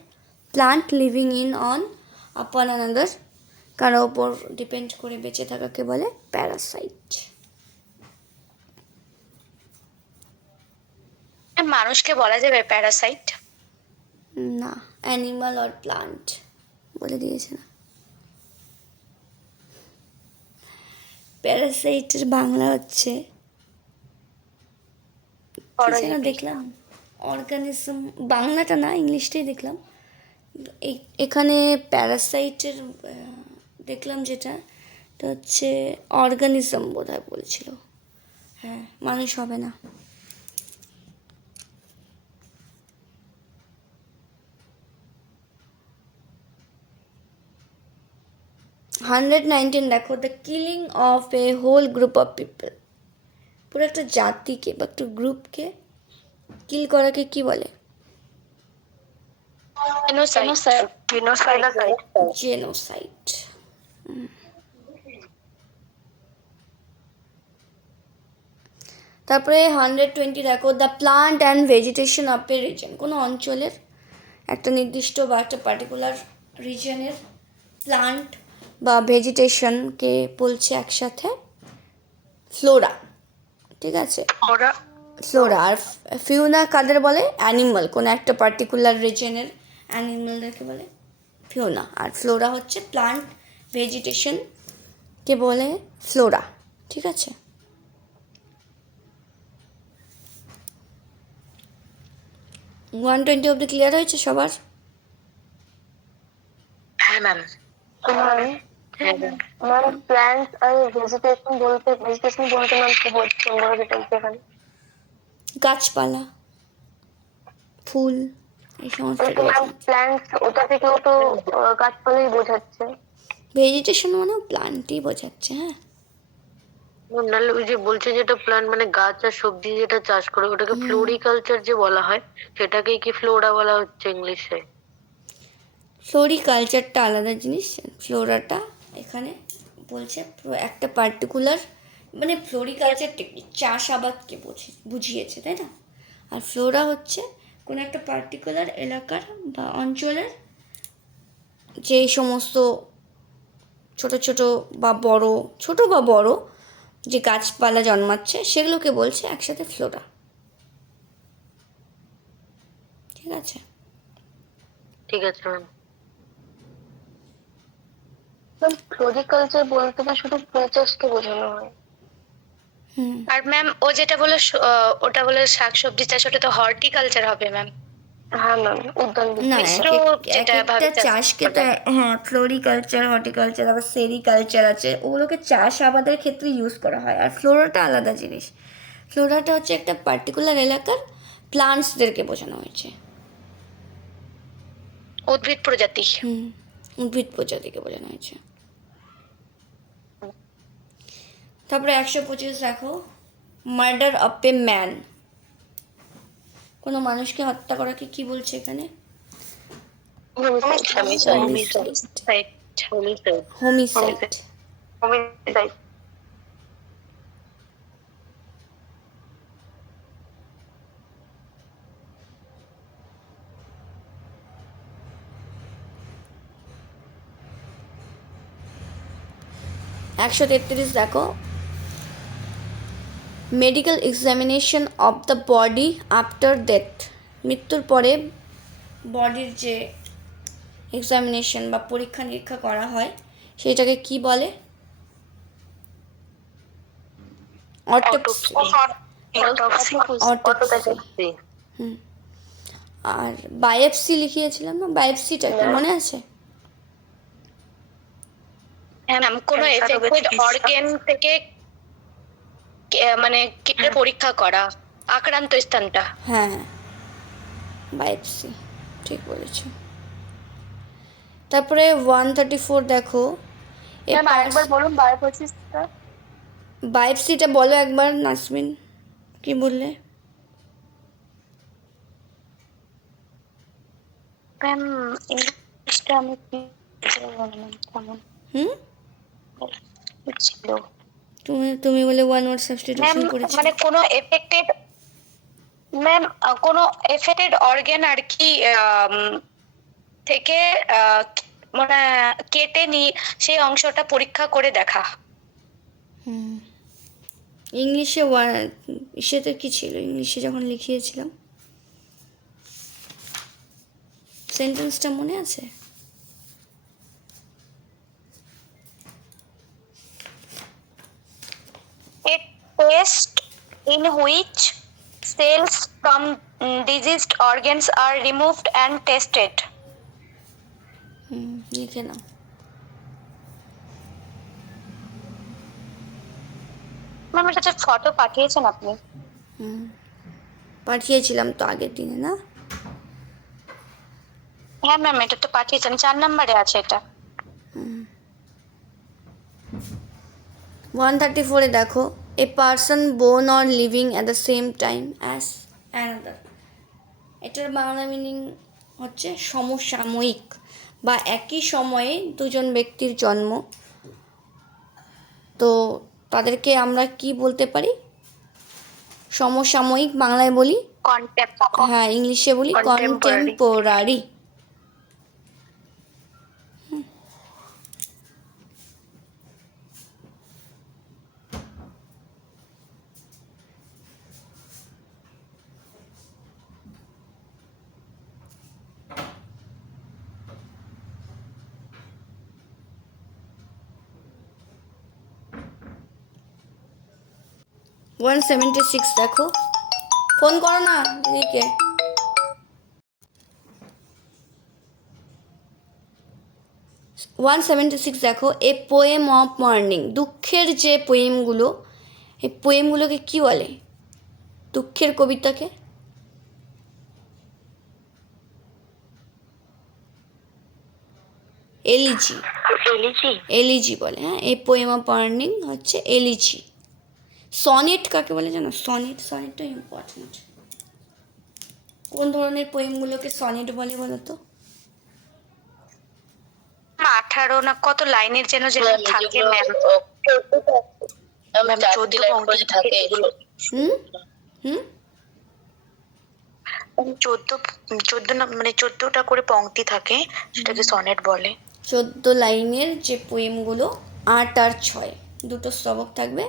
plant living in on upon another, কারো ওপর ডিপেন্ড করে বেঁচে থাকাকে বলে প্যারাসাইট। মানুষকে বলা যাবে প্যারাসাইট? না, অ্যানিমাল অর প্লান্ট বলে দিয়েছে না। প্যারাসাইটের বাংলা হচ্ছে কি যেন দেখলাম, অর্গানিজম। বাংলাটা না, ইংলিশটাই দেখলাম। এখানে প্যারাসাইটের দেখলাম যেটা হচ্ছে অর্গানিজম বোধহয় বলছিল। হ্যাঁ, মানুষ হবে না। হান্ড্রেড 19 দেখো, the killing of a whole group of people. পুরো একটা জাতিকে বা একটা গ্রুপকে কিল করাকে কি বলে? জেনোসাইড। তারপরে 120 দেখো, the plant and vegetation of a reason. কোনো অঞ্চলের একটা নির্দিষ্ট বা একটা পার্টিকুলার রিজনের প্লান্ট বা ভেজিটেশনকে বলছে একসাথে ফ্লোরা। ঠিক আছে, ফ্লোরা। আর ফিউনা কাদের বলে? অ্যানিমাল। কোনো একটা পার্টিকুলার রিজনের অ্যানিমালদেরকে বলে ফিউনা। আর ফ্লোরা হচ্ছে প্লান্ট ভেজিটেশনকে বলে ফ্লোরা। ঠিক আছে, 120 অব্দি ক্লিয়ার হয়েছে সবার? হ্যাঁ ম্যাম। ম্যাম প্ল্যান্টস আর ভেজিটেশন বলতে ম্যাম কি বলছেন বলে দিতে এখানে? গাছপালা, ফুল, এই সমস্ত ম্যাম প্ল্যান্টস ওটা থেকেও তো গাছপালাই বোঝাচ্ছে। ভেজিটেশন মানে প্লান্টই বোঝাচ্ছে। হ্যাঁ, নাহলে ওই যে বলছে যেটা প্ল্যান্ট মানে গাছ আর সবজি যেটা চাষ করে ওটাকে ফ্লোরিকালচার যে বলা হয়, সেটাকেই কি ফ্লোরা বলা হচ্ছে ইংলিশে? ফ্লোরিকালচারটা আলাদা জিনিস, ফ্লোরাটা এখানে বলছে একটা পার্টিকুলার, মানে ফ্লোরিকালচার টেকনিক চাষাবাদকে বুঝিয়েছে, তাই না? আর ফ্লোরা হচ্ছে কোনো একটা পার্টিকুলার এলাকার বা অঞ্চলের যে সমস্ত ছোট ছোট বা বড়, ছোট বা বড় যে গাছপালা জন্মাচ্ছে সেগুলোকে বলছে একসাথে ফ্লোরা। ঠিক আছে, ঠিক আছে ম্যাম। ম্যাম ফ্লোরিকালচার বলতে না শুধু ফুল চাষকে বোঝানো হয়। আর ম্যাম ও যেটা বলে ওটা বলে শাকসবজি চাষ, ওটা তো হর্টিকালচার হবে ম্যাম। হ্যাঁ ম্যাম, উদ্যান না, মিশ্র এক যেটা একটা ভাবে চাষ চাষকে তো, হ্যাঁ, ফ্লোরিকালচার, হর্টিকালচার, আবার সেরিকালচার আছে, ওগুলোকে চাষ আবাদের ক্ষেত্রে ইউজ করা হয়। আর ফ্লোরাটা আলাদা জিনিস। ফ্লোরাটা হচ্ছে একটা পার্টিকুলার এলাকার প্লান্টসদেরকে বোঝানো হয়েছে। উদ্ভিদ প্রজাতি। উদ্ভিদ প্রজাতিকে বোঝানো হয়েছে। তারপরে 125 দেখো, মার্ডার অফ এ ম্যান। কোনো মানুষকে হত্যা করাকে কি বলছে এখানে? হোমিসাইড। একশো 33 দেখো, medical examination of the body after death. মৃত্যুর পরে বডির যে এক্সামিনেশন বা পরীক্ষা নিরীক্ষা করা হয় সেটাকে কি বলে? অটোপসি। অটোপসি। আর বায়োপসি লিখিয়েছিলাম না, বায়োপসিটা কি মনে আছে? হ্যাঁ ম্যাম, কোনো এফেক্টেড অর্গান থেকে মানে কেটে পরীক্ষা করা আক্রান্ত স্থানটা। হ্যাঁ, বায়োপসি, ঠিক বলেছো। তারপরে 134 দেখো, একবার বলুন বায়োপসিসটা। বায়োপসিটা বলো একবার নাসমিন, কি বললে? ম্যাম ইংলিশটা আমি কি কেমন ছিল? তুমি বলে ওয়ান ওয়ার্ড সাবস্টিটিউশন করেছো। মানে কোনো এফেক্টেড ম্যাম, কোনো এফেক্টেড অর্গান আর কি থেকে মানে কেটে নি সেই অংশটা পরীক্ষা করে দেখা। ইংলিশে ইসেতে কি ছিল, ইংলিশে যখন লিখিয়েছিলাম? সেন্টেন্সটা মনে আছে? A test in which cells from diseased organs are removed and tested. লিখে নাও। ম্যাম এটা ফটো পাঠিয়েছেন আপনি? পাঠিয়েছিলাম তো আগের দিনে, না? হ্যাঁ ম্যাম এটা তো পাঠিয়েছেন, 4 নম্বরে আছে এটা। 134 দেখো, a person born or living at the same time as another. এটার বাংলা মিনিং হচ্ছে সমসাময়িক বা একই সময়ে দুজন ব্যক্তির জন্ম। তো তাদেরকে আমরা কি বলতে পারি? সমসাময়িক বাংলায় বলি, হ্যাঁ ইংলিশে বলি কন্টেম্পোরারি। ওয়ান 76 দেখো, ফোন করো না দিদিকে। 176 দেখো, এ পোয়েম অফ মর্নিং। দুঃখের যে পোয়েমগুলো, এই পোয়েমগুলোকে কি বলে? দুঃখের কবিতাকে এলিজি, এলিজি বলে। হ্যাঁ, এই পোয়েম অফ মর্নিং হচ্ছে এলিজি। সনেট কাকে বলে জানো? সনেটটা ইম্পর্টেন্ট। কোন ধরনের পোয়েমগুলোকে সনেট বলে বলো তো? 18 না কত লাইনের যেন থাকে ম্যাম। ম্যাম 14 লাইন করে থাকে এগুলো। হুম হুম 14 না মানে 14টা করে পংক্তি থাকে, সেটাকে সনেট বলে। 14 লাইনের যে পোয়েমগুলো, 8 আর 6 দুটো স্তবক থাকবে,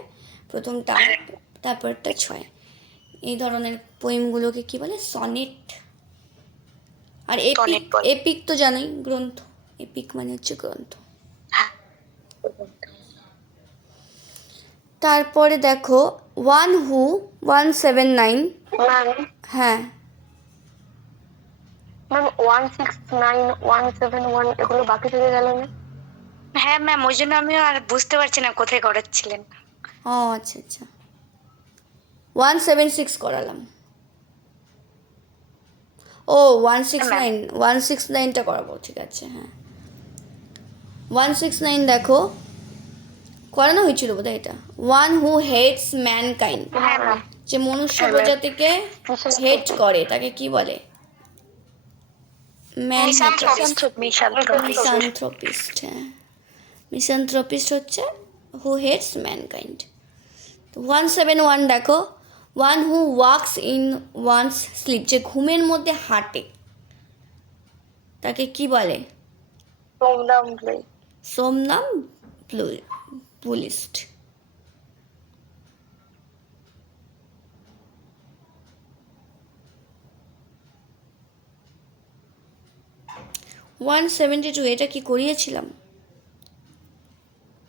প্রথমটা 8 তারপরটা 6, এই ধরনের পোয়েমগুলোকে কি বলে? সনেট। আর এপিক, এপিক তো জানোই, গ্রন্থ। এপিক মানে হচ্ছে গ্রন্থ। তারপরে দেখো 179। হ্যাঁ ম্যাম 169 171 এগুলো বাকি থেকে গেল না? হ্যাঁ ম্যাম ওই জন্য আমিও আর বুঝতে পারছি না কোথায় করাচ্ছিলেন। ও আচ্ছা আচ্ছা, 176 করালাম। ও 169টা করাবো, ঠিক আছে। হ্যাঁ 169 দেখো, করানো হয়েছিল বোধহয় এটা। ওয়ান হু হেটস ম্যানকাইন্ড, যে মনুষ্য প্রজাতিকে হেট করে তাকে কি বলে? মিসানথ্রপিস্ট। হ্যাঁ, মিসানথ্রপিস্ট হচ্ছে হু হেটস ম্যানকাইন্ড। 171 দেখো, one who walks in one's sleep, যে ঘুমের মধ্যে হাঁটে তাকে কি বলে? সোমনাম্বুলিস্ট। ওয়ান 72 এটা কি করিয়েছিলাম?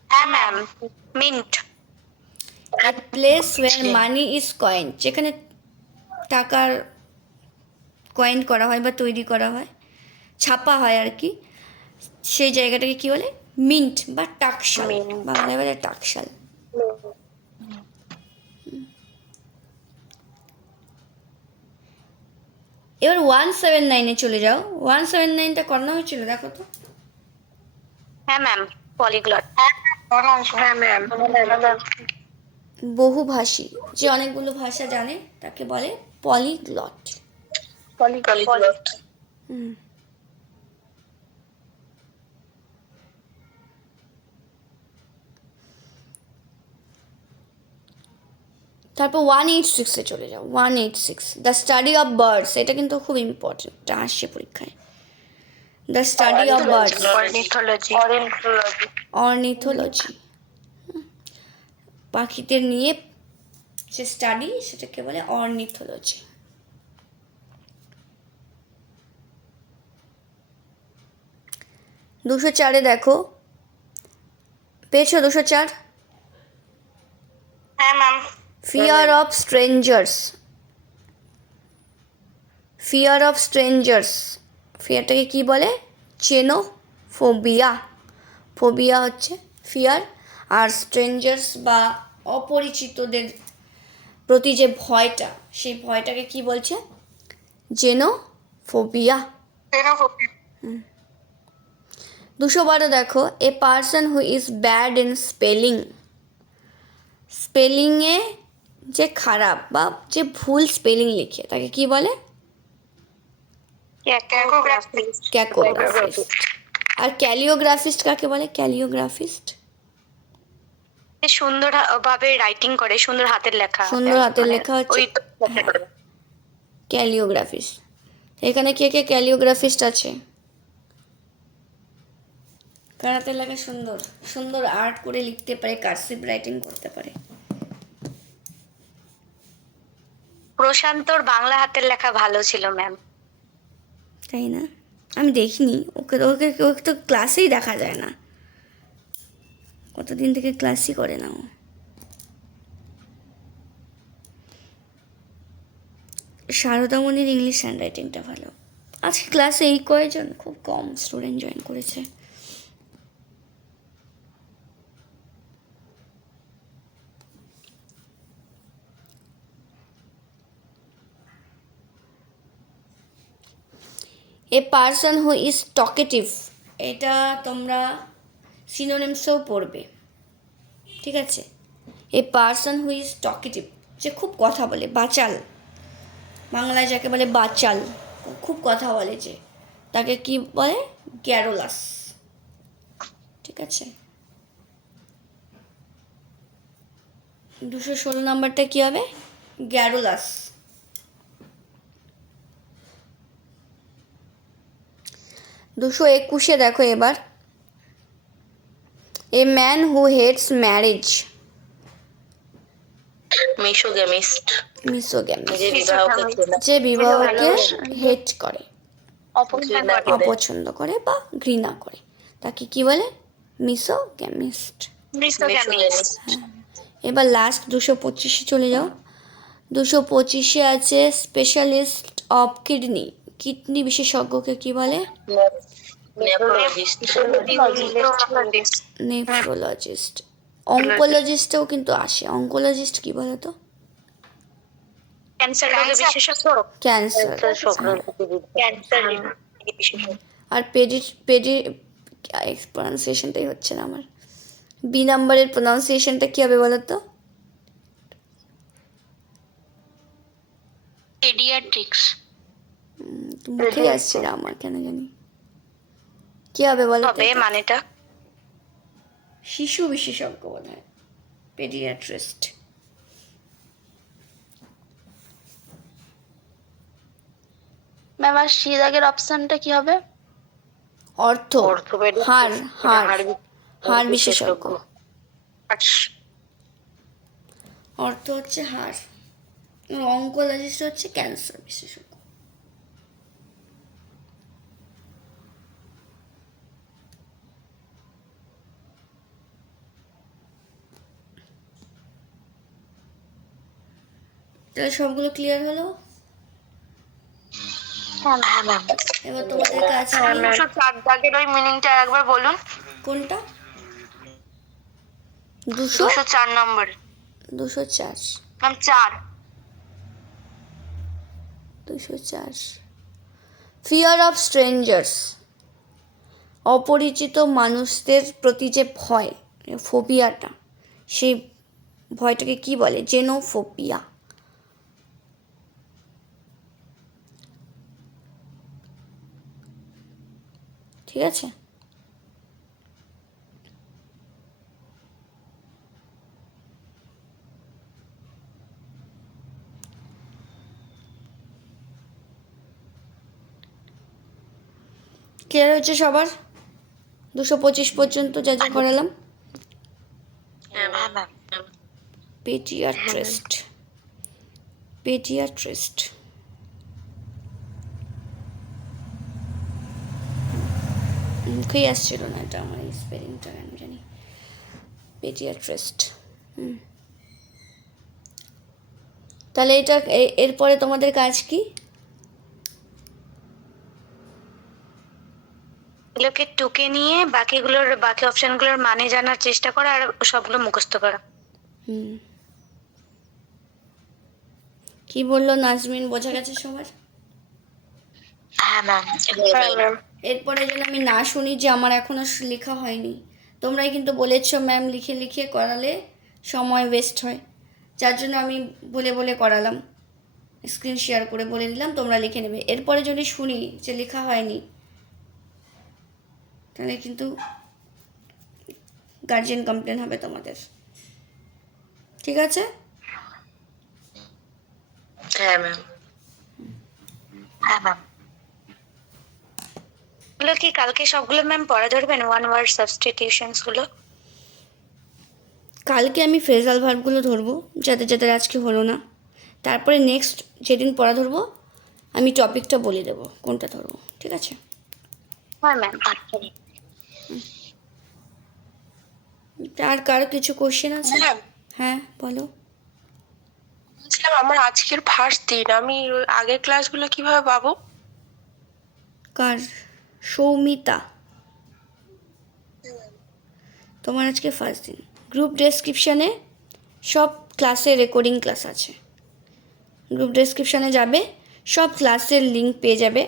হ্যাঁ ma'am, mint. A place where money is coin, যেখানে টাকার কয়েন করা হয় বা তৈরি করা হয়, ছাপা হয় আর কি, সেই জায়গাটাকে কি বলে? মিন্ট বা টাকশাল, বাংলায় বলে টাকশাল। এবার 179 চলে যাও। 179টা করানো হয়েছিল দেখো তো। হ্যাঁ ম্যাম, পলিগ্লট। হ্যাঁ ম্যাম। বহুভাষী, যে অনেকগুলো ভাষা জানে তাকে বলে পলিগ্লট। পলিগ্লট। তারপর 186 চলে যাও। 186 দ্য স্টাডি অফ বার্ডস, এটা কিন্তু খুব ইম্পর্টেন্ট, এটা আসছে পরীক্ষায়। The study of birds, ornithology. পাখিদের নিয়ে যে স্টাডি সেটাকে বলে অর্নিথোলজি। 204-এ দেখো, পেয়েছো 204? হ্যাঁ ma'am. Fear of strangers. Fear of strangers, ফিয়ারটাকে কি বলে? চেনোফোবিয়া। ফোবিয়া হচ্ছে ফিয়ার, আর স্ট্রেঞ্জার্স বা অপরিচিতদের প্রতি যে ভয়টা, সেই ভয়টাকে কি বলছে? জেনোফোবিয়া। 212 দেখো, a person who is bad in spelling. স্পেলিংয়ে যে খারাপ বা যে ভুল স্পেলিং লিখে তাকে কি বলে? ক্যাকোগ্রাফিস্ট। আর ক্যালিওগ্রাফিস্ট কাকে বলে? ক্যালিওগ্রাফিস্ট সুন্দর ভাবে রাইটিং করে, সুন্দর হাতের লেখা, সুন্দর হাতের লেখা হচ্ছে ওই ক্যালিওগ্রাফিস্ট। এখানে কে কে ক্যালিওগ্রাফিস্ট আছে? কার হাতের লেখা সুন্দর, সুন্দর আর্ট করে লিখতে পারে, কার্সিভ রাইটিং করতে পারে? প্রশান্তর বাংলা হাতের লেখা ভালো ছিল ম্যাম। তাই না? আমি দেখিনি ওকে, ওকে ওকে তো ক্লাসেই দেখা যায় না, কতদিন থেকে ক্লাসই করে না ও। শারদামণির ইংলিশ হ্যান্ড রাইটিংটা ভালো। আজকে ক্লাসে এই কয়েকজন, খুব কম স্টুডেন্ট জয়েন করেছে। এ পার্সন হু ইজ টকেটিভ, এটা তোমরা সিনোনিমসেও পড়বে, ঠিক আছে? এ পার্সন হু ইজ টকেটিভ, যে খুব কথা বলে, বাচাল, বাংলায় যাকে বলে বাচাল, খুব কথা বলে যে, তাকে কি বলে? গ্যারোলাস, ঠিক আছে? 216 নাম্বারটা কি হবে? গ্যারোলাস। 221-এ দেখো এবার, a man who hates marriage. Misogamist. Misogamist, যে বিবাহকে যে বিবাহকে হেট করে, অপছন্দ করে বা ঘৃণা করে, তাকে কি বলে? মিসোগ্যামিস্ট। হ্যাঁ, এবার লাস্ট 225-এ চলে যাও। 225-এ আছে স্পেশালিস্ট অফ কিডনি, কিডনি বিশেষজ্ঞকে কি বলে? নেফ্রোলজিস্ট। অঙ্কোলজিস্টও কিন্তু আসে, অঙ্কোলজিস্ট কি বলে তো? ক্যান্সার। আর প্রনাউন্সিয়েশনটাই হচ্ছে না আমার, বি নাম্বারের প্রনাউন্সিয়েশনটা কি হবে বলো তো? পেডিয়াট্রিক্স। মুখে আসছে না আমার, কেন জানি। কি হবে বলো তো? মানেটা শিশু বিশেষজ্ঞ বলে হয়, পেডিয়াট্রিস্ট। ম্যাম আর সিরাগের অপশনটা কি হবে? হাড়, হাড় বিশেষজ্ঞ। অর্থ হচ্ছে হাড়, অঙ্কোলজিস্ট হচ্ছে ক্যান্সার বিশেষজ্ঞ। তাহলে সবগুলো ক্লিয়ার হলো? এবার তোমাদের কাছে ওই মিনিংটা একবার বলুন। কোনটা? 204 নম্বর। 204 ম্যাম 4। 204 ফিয়ার অফ স্ট্রেঞ্জার্স, অপরিচিত মানুষদের প্রতি যে ভয়, ফোবিয়াটা, সেই ভয়টাকে কি বলে? জেনোফোবিয়া। ঠিক আছে? ক্লিয়ার হয়েছে সবার? 225 পর্যন্ত যা যা করালাম। পেডিয়াট্রিস্ট, পেডিয়াট্রিস্ট। মুখেই আসছিল না এটা, আমার এই স্পেলিংটা কেন জানি। পেডিয়াট্রিস্ট। তাহলে এটা এরপরে তোমাদের কাজ কি? এগুলোকে টুকে নিয়ে বাকি অপশনগুলোর মানে জানার চেষ্টা করা আর সবগুলো মুখস্থ করা। কি বললো নাজমিন, বোঝা গেছে সবার? হ্যাঁ ম্যাম। এরপরে যেন আমি না শুনি যে আমার এখনো লেখা হয়নি। তোমরাই কিন্তু বলেছো ম্যাম লিখে লিখে করালে সময় ওয়েস্ট হয়, যার জন্য আমি বলে বলে করালাম, স্ক্রিন শেয়ার করে বলে দিলাম তোমরা লিখে নেবে। এরপরে যদি শুনি যে লেখা হয়নি, তাহলে কিন্তু গার্জিয়ান কমপ্লেন হবে তোমাদের। ঠিক আছে? হ্যাঁ ম্যাম। হ্যাঁ ম্যাম। এগুলো কি কালকে সবগুলো ম্যাম পড়া ধরবেন, ওয়ান ওয়ার্ড সাবস্টিটিউশনস গুলো? কালকে আমি ফ্রেজাল ভার্বগুলো ধরবো, যাদের যাদের আজকে হলো না। তারপরে নেক্সট যেদিন পড়া ধরবো আমি টপিকটা বলে দেবো কোনটা ধরবো। ঠিক আছে? হ্যাঁ ম্যাম। আর কারো কিছু কোশ্চেন আছে? ম্যাম হ্যাঁ বলো। বলছিলাম আমার আজকের ফার্স্ট দিন, আমি ওই আগের ক্লাসগুলো কিভাবে পাবো? কার? সৌমিতা, তোমার আজকে ফার্স্ট দিন। গ্রুপ ডেসক্রিপশানে সব ক্লাসের রেকর্ডিং ক্লাস আছে, গ্রুপ ডেসক্রিপশানে যাবে, সব ক্লাসের লিঙ্ক পেয়ে যাবে।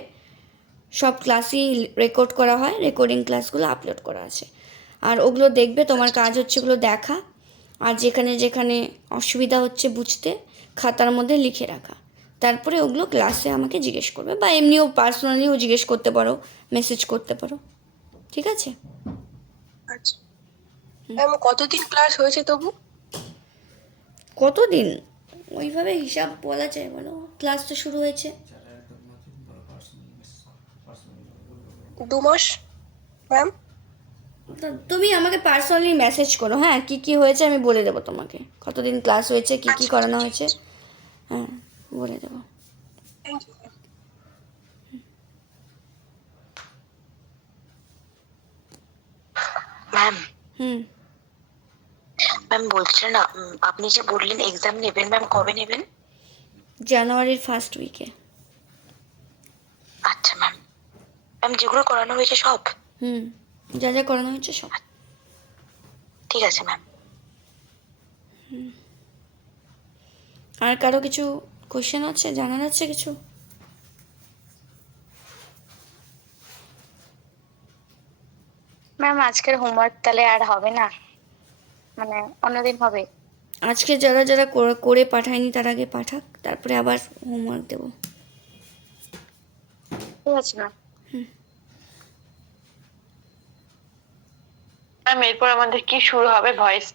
সব ক্লাসই রেকর্ড করা হয়, রেকর্ডিং ক্লাসগুলো আপলোড করা আছে। আর ওগুলো দেখবে, তোমার কাজ হচ্ছে ওগুলো দেখা, আর যেখানে যেখানে অসুবিধা হচ্ছে বুঝতে খাতার মধ্যে লিখে রাখা। তারপরে ওগুলো ক্লাসে আমাকে জিজ্ঞেস করবে, বা এমনিও পার্সোনালিও জিজ্ঞেস করতে পারো, মেসেজ করতে পারো। ঠিক আছে? আচ্ছা ম্যাম, কতদিন ক্লাস হয়েছে তবু? কতদিন ওইভাবে হিসাব বলা যায় বলো? ক্লাস তো শুরু হয়েছে 2 মাস ম্যাম। তো তুমি আমাকে পার্সোনালি মেসেজ করো, হ্যাঁ কী কী হয়েছে আমি বলে দেবো তোমাকে, কতদিন ক্লাস হয়েছে, কী কী করানো হয়েছে, হ্যাঁ বলে দেবো। Thank you. Ma'am hmm ma'am বলছিলেন না, আপনি যে বললেন এক্সাম নেবেন, ম্যাম কবে নেবেন? জানুয়ারির ফার্স্ট উইকে। আচ্ছা ম্যাম। ম্যাম যেগুলো করানো হয়েছে সব? যা যা করানো হয়েছে সব। ঠিক আছে ম্যাম। আর কারো কিছু কোশ্চেন আছে, জানার আছে কিছু? ম্যাম আজকের হোমওয়ার্ক তাহলে আর হবে না, মানে অন্যদিন হবে? আজকে যারা যারা করে পাঠায়নি তার আগে পাঠাক, তারপরে আবার হোমওয়ার্ক দেবো। ঠিক আছে ম্যাম। ম্যাম এরপর আমাদের কি শুরু হবে? ভয়েস?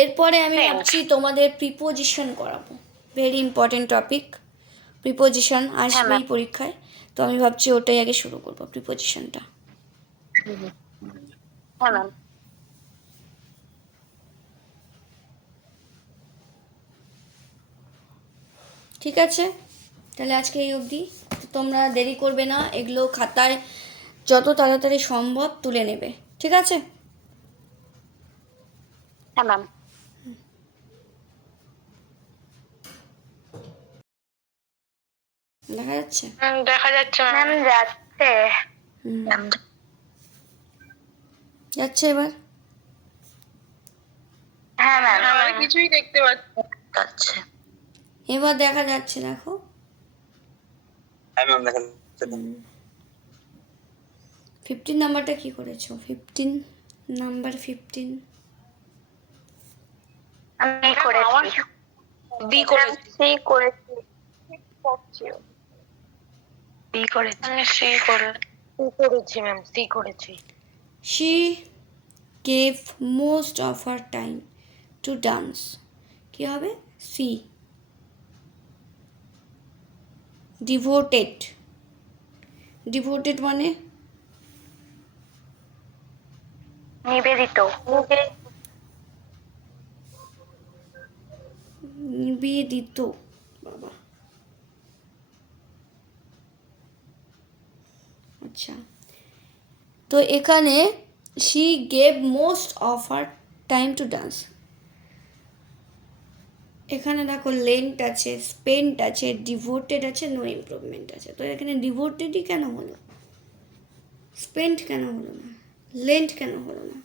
এরপরে আমি ভাবছি তোমাদের প্রিপোজিশন করাবো, ভেরি ইম্পর্টেন্ট টপিক। প্রিপোজিশন আসবেই পরীক্ষায়, তো আমি ভাবছি ওটাই আগে শুরু করবো, প্রিপোজিশনটা। হ্যাঁ ম্যাম। ঠিক আছে, তাহলে আজকে এই অবধি। তোমরা দেরি করবে না, এগুলো খাতায় যত তাড়াতাড়ি সম্ভব তুলে নেবে। ঠিক আছে? হ্যাঁ ম্যাম। দেখা যাচ্ছে? দেখা যাচ্ছে ম্যাম যাচ্ছে। ম্যাম যাচ্ছে এবার? হ্যাঁ ম্যাম। আমি কিছুই দেখতে পাচ্ছি না। আচ্ছা। এবার দেখা যাচ্ছে, দেখো। হ্যাঁ ম্যাম দেখা যাচ্ছে। 15 নাম্বারটা কি করেছো? 15 নাম্বার 15 আমি করেছি। বি করেছি। সি করেছি। বি করেছি। আমি সি করেছি ম্যাম, সি করেছি। She gave most of her time to dance. কি হবে? সি। ডিভোটেড, ডিভোটেড মানে নিবেদিত। নিবেদিত। বাবা, আচ্ছা। তো এখানে she gave most of her time to dance. এখানে দেখো লেন্ট আছে, স্পেন্ট আছে, ডিভোটেড আছে, নো ইমপ্রুভমেন্ট আছে। তো এখানে ডিভোটেডই কেন হলো, স্পেন্ট কেন হলো না, লেন্ট কেন হলো না?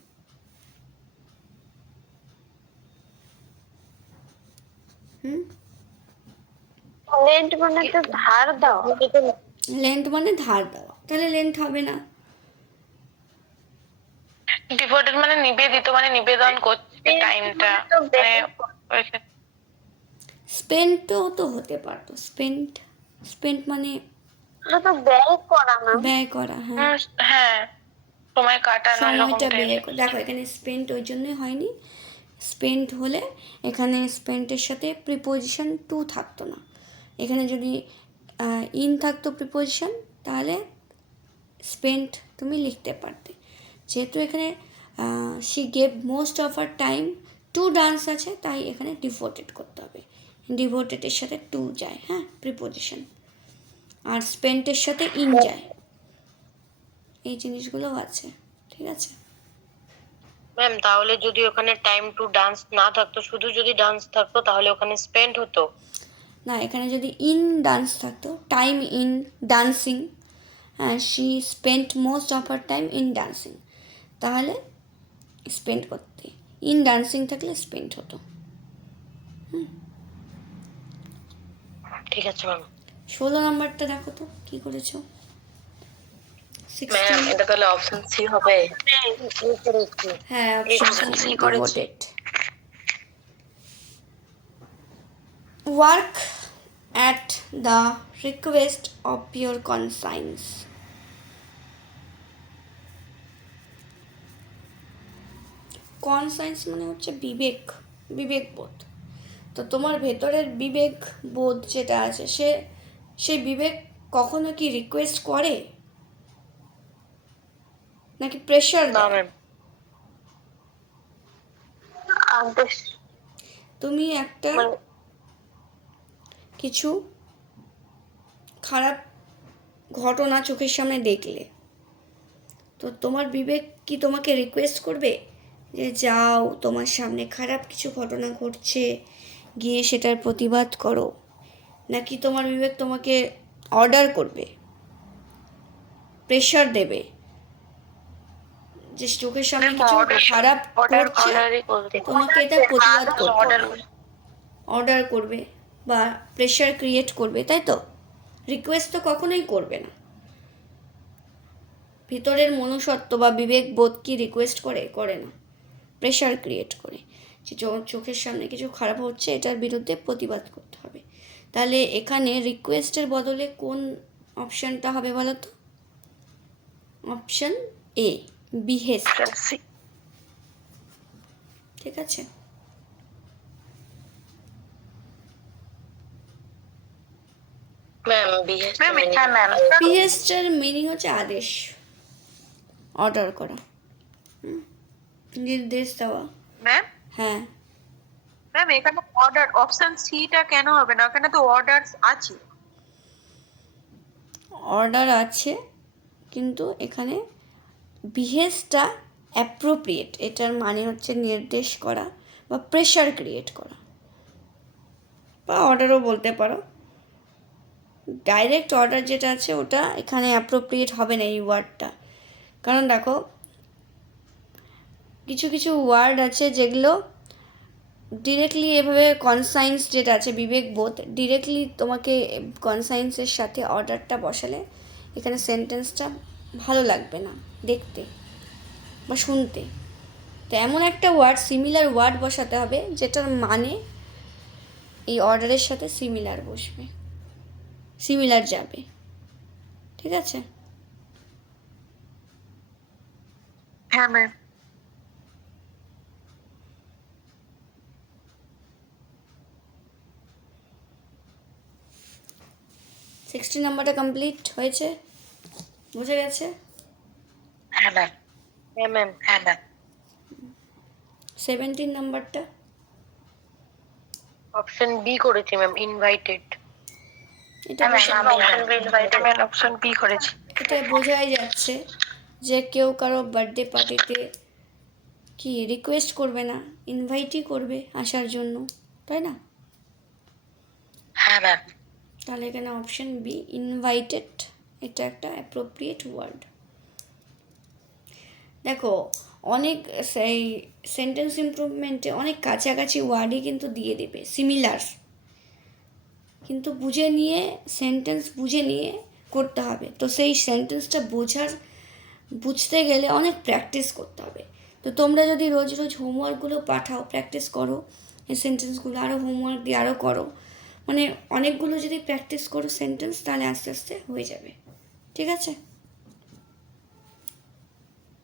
লেন্ট মানে তো ধার দাও। লেন্ট মানে ধার দেওয়া, তাহলে লেন্ট হবে না। ডিভোটেড মানে নিবেদিত, মানে নিবেদন করছে টাইমটা, মানে ওইখানে স্পেন্টও তো হতে পারতো, স্পেন্ট, স্পেন্ট মানে ওটা তো ব্যয় করা ম্যাম। ব্যয় করা। হ্যাঁ, হ্যাঁ সময় কাটানো এরকম সময়টা ব্যয় type। করা। দেখো এখানে স্পেন্ট ওই জন্যই হয়নি, স্পেন্ট হলে এখানে স্পেন্টের সাথে প্রিপোজিশন টু থাকতো না। এখানে যদি ইন থাকতো প্রিপোজিশন, তাহলে স্পেন্ট তুমি লিখতে পারতে। যেহেতু এখানে she gave most of her time to dance আছে, তাই এখানে ডিভোটেড করতে হবে। ডিভোটেডের সাথে টু যায়, হ্যাঁ প্রিপোজিশন, আর স্পেন্টের সাথে ইন যায়। এই জিনিসগুলো আছে, ঠিক আছে? ম্যাম তাহলে যদি ওখানে টাইম টু ডান্স না থাকতো, শুধু যদি ডান্স থাকতো, তাহলে ওখানে স্পেন্ড হতো। না, এখানে যদি ইন ডান্স থাকতো, টাইম ইন ডান্সিং, হ্যাঁ she spent most of her time in dancing, তাহলে স্পেন্ড করতে। ইন ডান্সিং থাকলে স্পেন্ড হতো। ঠিক আছে ম্যাম। 16 নম্বরটা দেখো তো কি করেছো। ম্যাম 16, এটা তাহলে অপশন সি হবে। হ্যাঁ option C devoted. Work at the request of your conscience. Conscience মানে হচ্ছে বিবেক, বিবেকবোধ। তো তোমার ভেতরের বিবেক বোধ যেটা আছে, সেই বিবেক কখনো কি রিকোয়েস্ট করে নাকি প্রেশার না দেয়? ম্যাম। আদেশ। তুমি একটা মানে- কিছু খারাপ ঘটনা চোখের সামনে দেখলে, তো তোমার বিবেক কি তোমাকে রিকোয়েস্ট করবে যে যাও, তোমার সামনে খারাপ কিছু ঘটনা ঘটছে, গিয়ে সেটার প্রতিবাদ করো? নাকি তোমার বিবেক তোমাকে অর্ডার করবে, প্রেশার দেবে যে চোখের সামনে কিছু খারাপ ঘটছে, তোমাকে এটা প্রতিবাদ করতে হবে, অর্ডার করবে বা প্রেশার ক্রিয়েট করবে, তাই তো? রিকোয়েস্ট তো কখনোই করবে না। ভিতরের মনুষ্যত্ব বা বিবেক বোধ কি রিকোয়েস্ট করে? করে না, প্রেশার ক্রিয়েট করে যে চোখের সামনে কিছু খারাপ হচ্ছে, এটার বিরুদ্ধে প্রতিবাদ করতে হবে। তাহলে এখানে রিকোয়েস্টের বদলে কোন অপশানটা হবে বলো তো? Option A, behest. ঠিক আছে? ম্যাম বিহেস্টের মিনিং হচ্ছে আদেশ, অর্ডার করা, নির্দেশ দেওয়া। ম্যাম হ্যাঁ, ম্যাম এখানে অর্ডার অপশন সিটা কেন হবে না? এখানে তো অর্ডারস আছে। অর্ডার আছে, কিন্তু এখানে বিহেসটা অ্যাপ্রোপ্রিয়েট, এটার মানে হচ্ছে নির্দেশ করা বা প্রেশার ক্রিয়েট করা, বা অর্ডারও বলতে পারো। ডাইরেক্ট অর্ডার যেটা আছে ওটা এখানে অ্যাপ্রোপ্রিয়েট হবে না এই ওয়ার্ডটা। কারণ দেখো কিছু কিছু ওয়ার্ড আছে যেগুলো ডিরেক্টলি এভাবে কনসাইন্স যেটা আছে বিবেকবোধ, ডিরেক্টলি তোমাকে কনসাইন্সের সাথে অর্ডারটা বসালে এখানে সেন্টেন্সটা ভালো লাগবে না দেখতে বা শুনতে। তো এমন একটা ওয়ার্ড, সিমিলার ওয়ার্ড বসাতে হবে যেটার মানে এই অর্ডারের সাথে সিমিলার বসবে, সিমিলার যাবে। ঠিক আছে? হ্যাঁ ম্যাম। সিক্সটি নাম্বারটা কমপ্লিট হয়েছে, বুঝে গেছে? হ্যাঁ ম্যাম। হ্যাঁ ম্যাম। হ্যাঁ ম্যাম। 17 নাম্বারটা অপশন বি করেছি ম্যাম, ইনভাইটেড। এটা অপশন বি করেছি। এটা বোঝাই যাচ্ছে যে কেউ কারো বার্থডে পার্টিতে কি রিকোয়েস্ট করবে না, ইনভাইটই করবে আসার জন্য, তাই না? হ্যাঁ ম্যাম। তাহলে এখানে অপশন বি ইনভাইটেড, এটা একটা অ্যাপ্রোপ্রিয়েট ওয়ার্ড। দেখো অনেক সেই সেন্টেন্স ইমপ্রুভমেন্টে অনেক কাছাকাছি ওয়ার্ডই কিন্তু দিয়ে দেবে সিমিলার, কিন্তু বুঝে নিয়ে সেন্টেন্স বুঝে নিয়ে করতে হবে। তো সেই সেন্টেন্সটা বুঝতে গেলে অনেক প্র্যাকটিস করতে হবে। তো তোমরা যদি রোজ রোজ হোমওয়ার্কগুলো পাঠাও, প্র্যাকটিস করো এই সেন্টেন্সগুলো, আরও হোমওয়ার্ক দিয়ে আরও করো, মানে অনেকগুলো যদি প্র্যাকটিস করো সেন্টেন্স, তাহলে আস্তে আস্তে হয়ে যাবে। ঠিক আছে?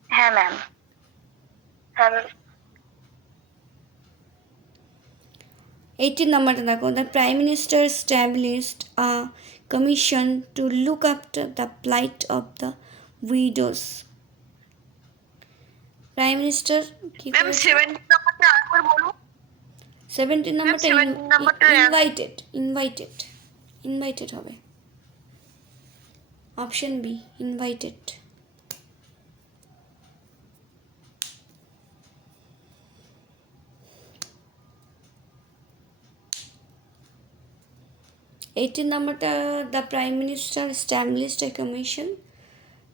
হ্যাঁ ম্যাম। হ্যাঁ ম্যাম। 18 নাম্বারটা দেখো, the prime minister established a commission to look after the plight of the widows. Prime minister কি ম্যাম করেছে? 17 নাম্বারটা আরেকবার বলুন। 17 নাম্বারটা 17 নাম্বারটা ইনভাইটেড হবে। Option B invited. এইটিন নাম্বারটা, the prime minister established a commission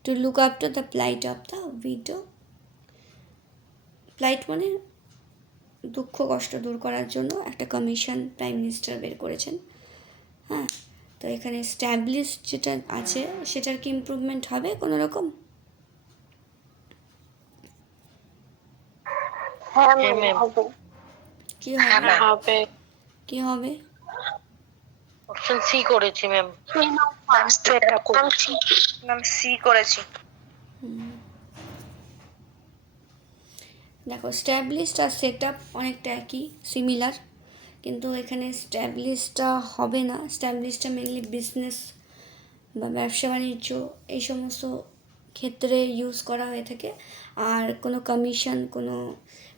to look after the plight of the widow. প্লাইট মানে দুঃখ কষ্ট দূর করার জন্য একটা কমিশন প্রাইম মিনিস্টার বের করেছেন। হ্যাঁ, তো এখানে স্ট্যাবলিশ যেটা আছে সেটার কি ইমপ্রুভমেন্ট হবে কোনো রকম? হ্যাঁ হ্যাঁ ম্যাম ম্যাম। হবে। কি হবে? হবে। কি হবে? অপশন সি করেছি ম্যাম। ম্যাম সি করেছি। দেখো স্ট্যাবলিশড আর সেট আপ অনেকটা একই, সিমিলার, কিন্তু এখানে স্ট্যাবলিশটা হবে না। স্ট্যাবলিশটা মেনলি বিজনেস বা ব্যবসা বাণিজ্য এই সমস্ত ক্ষেত্রে ইউজ করা হয়ে থাকে। আর কোনো কমিশন, কোনো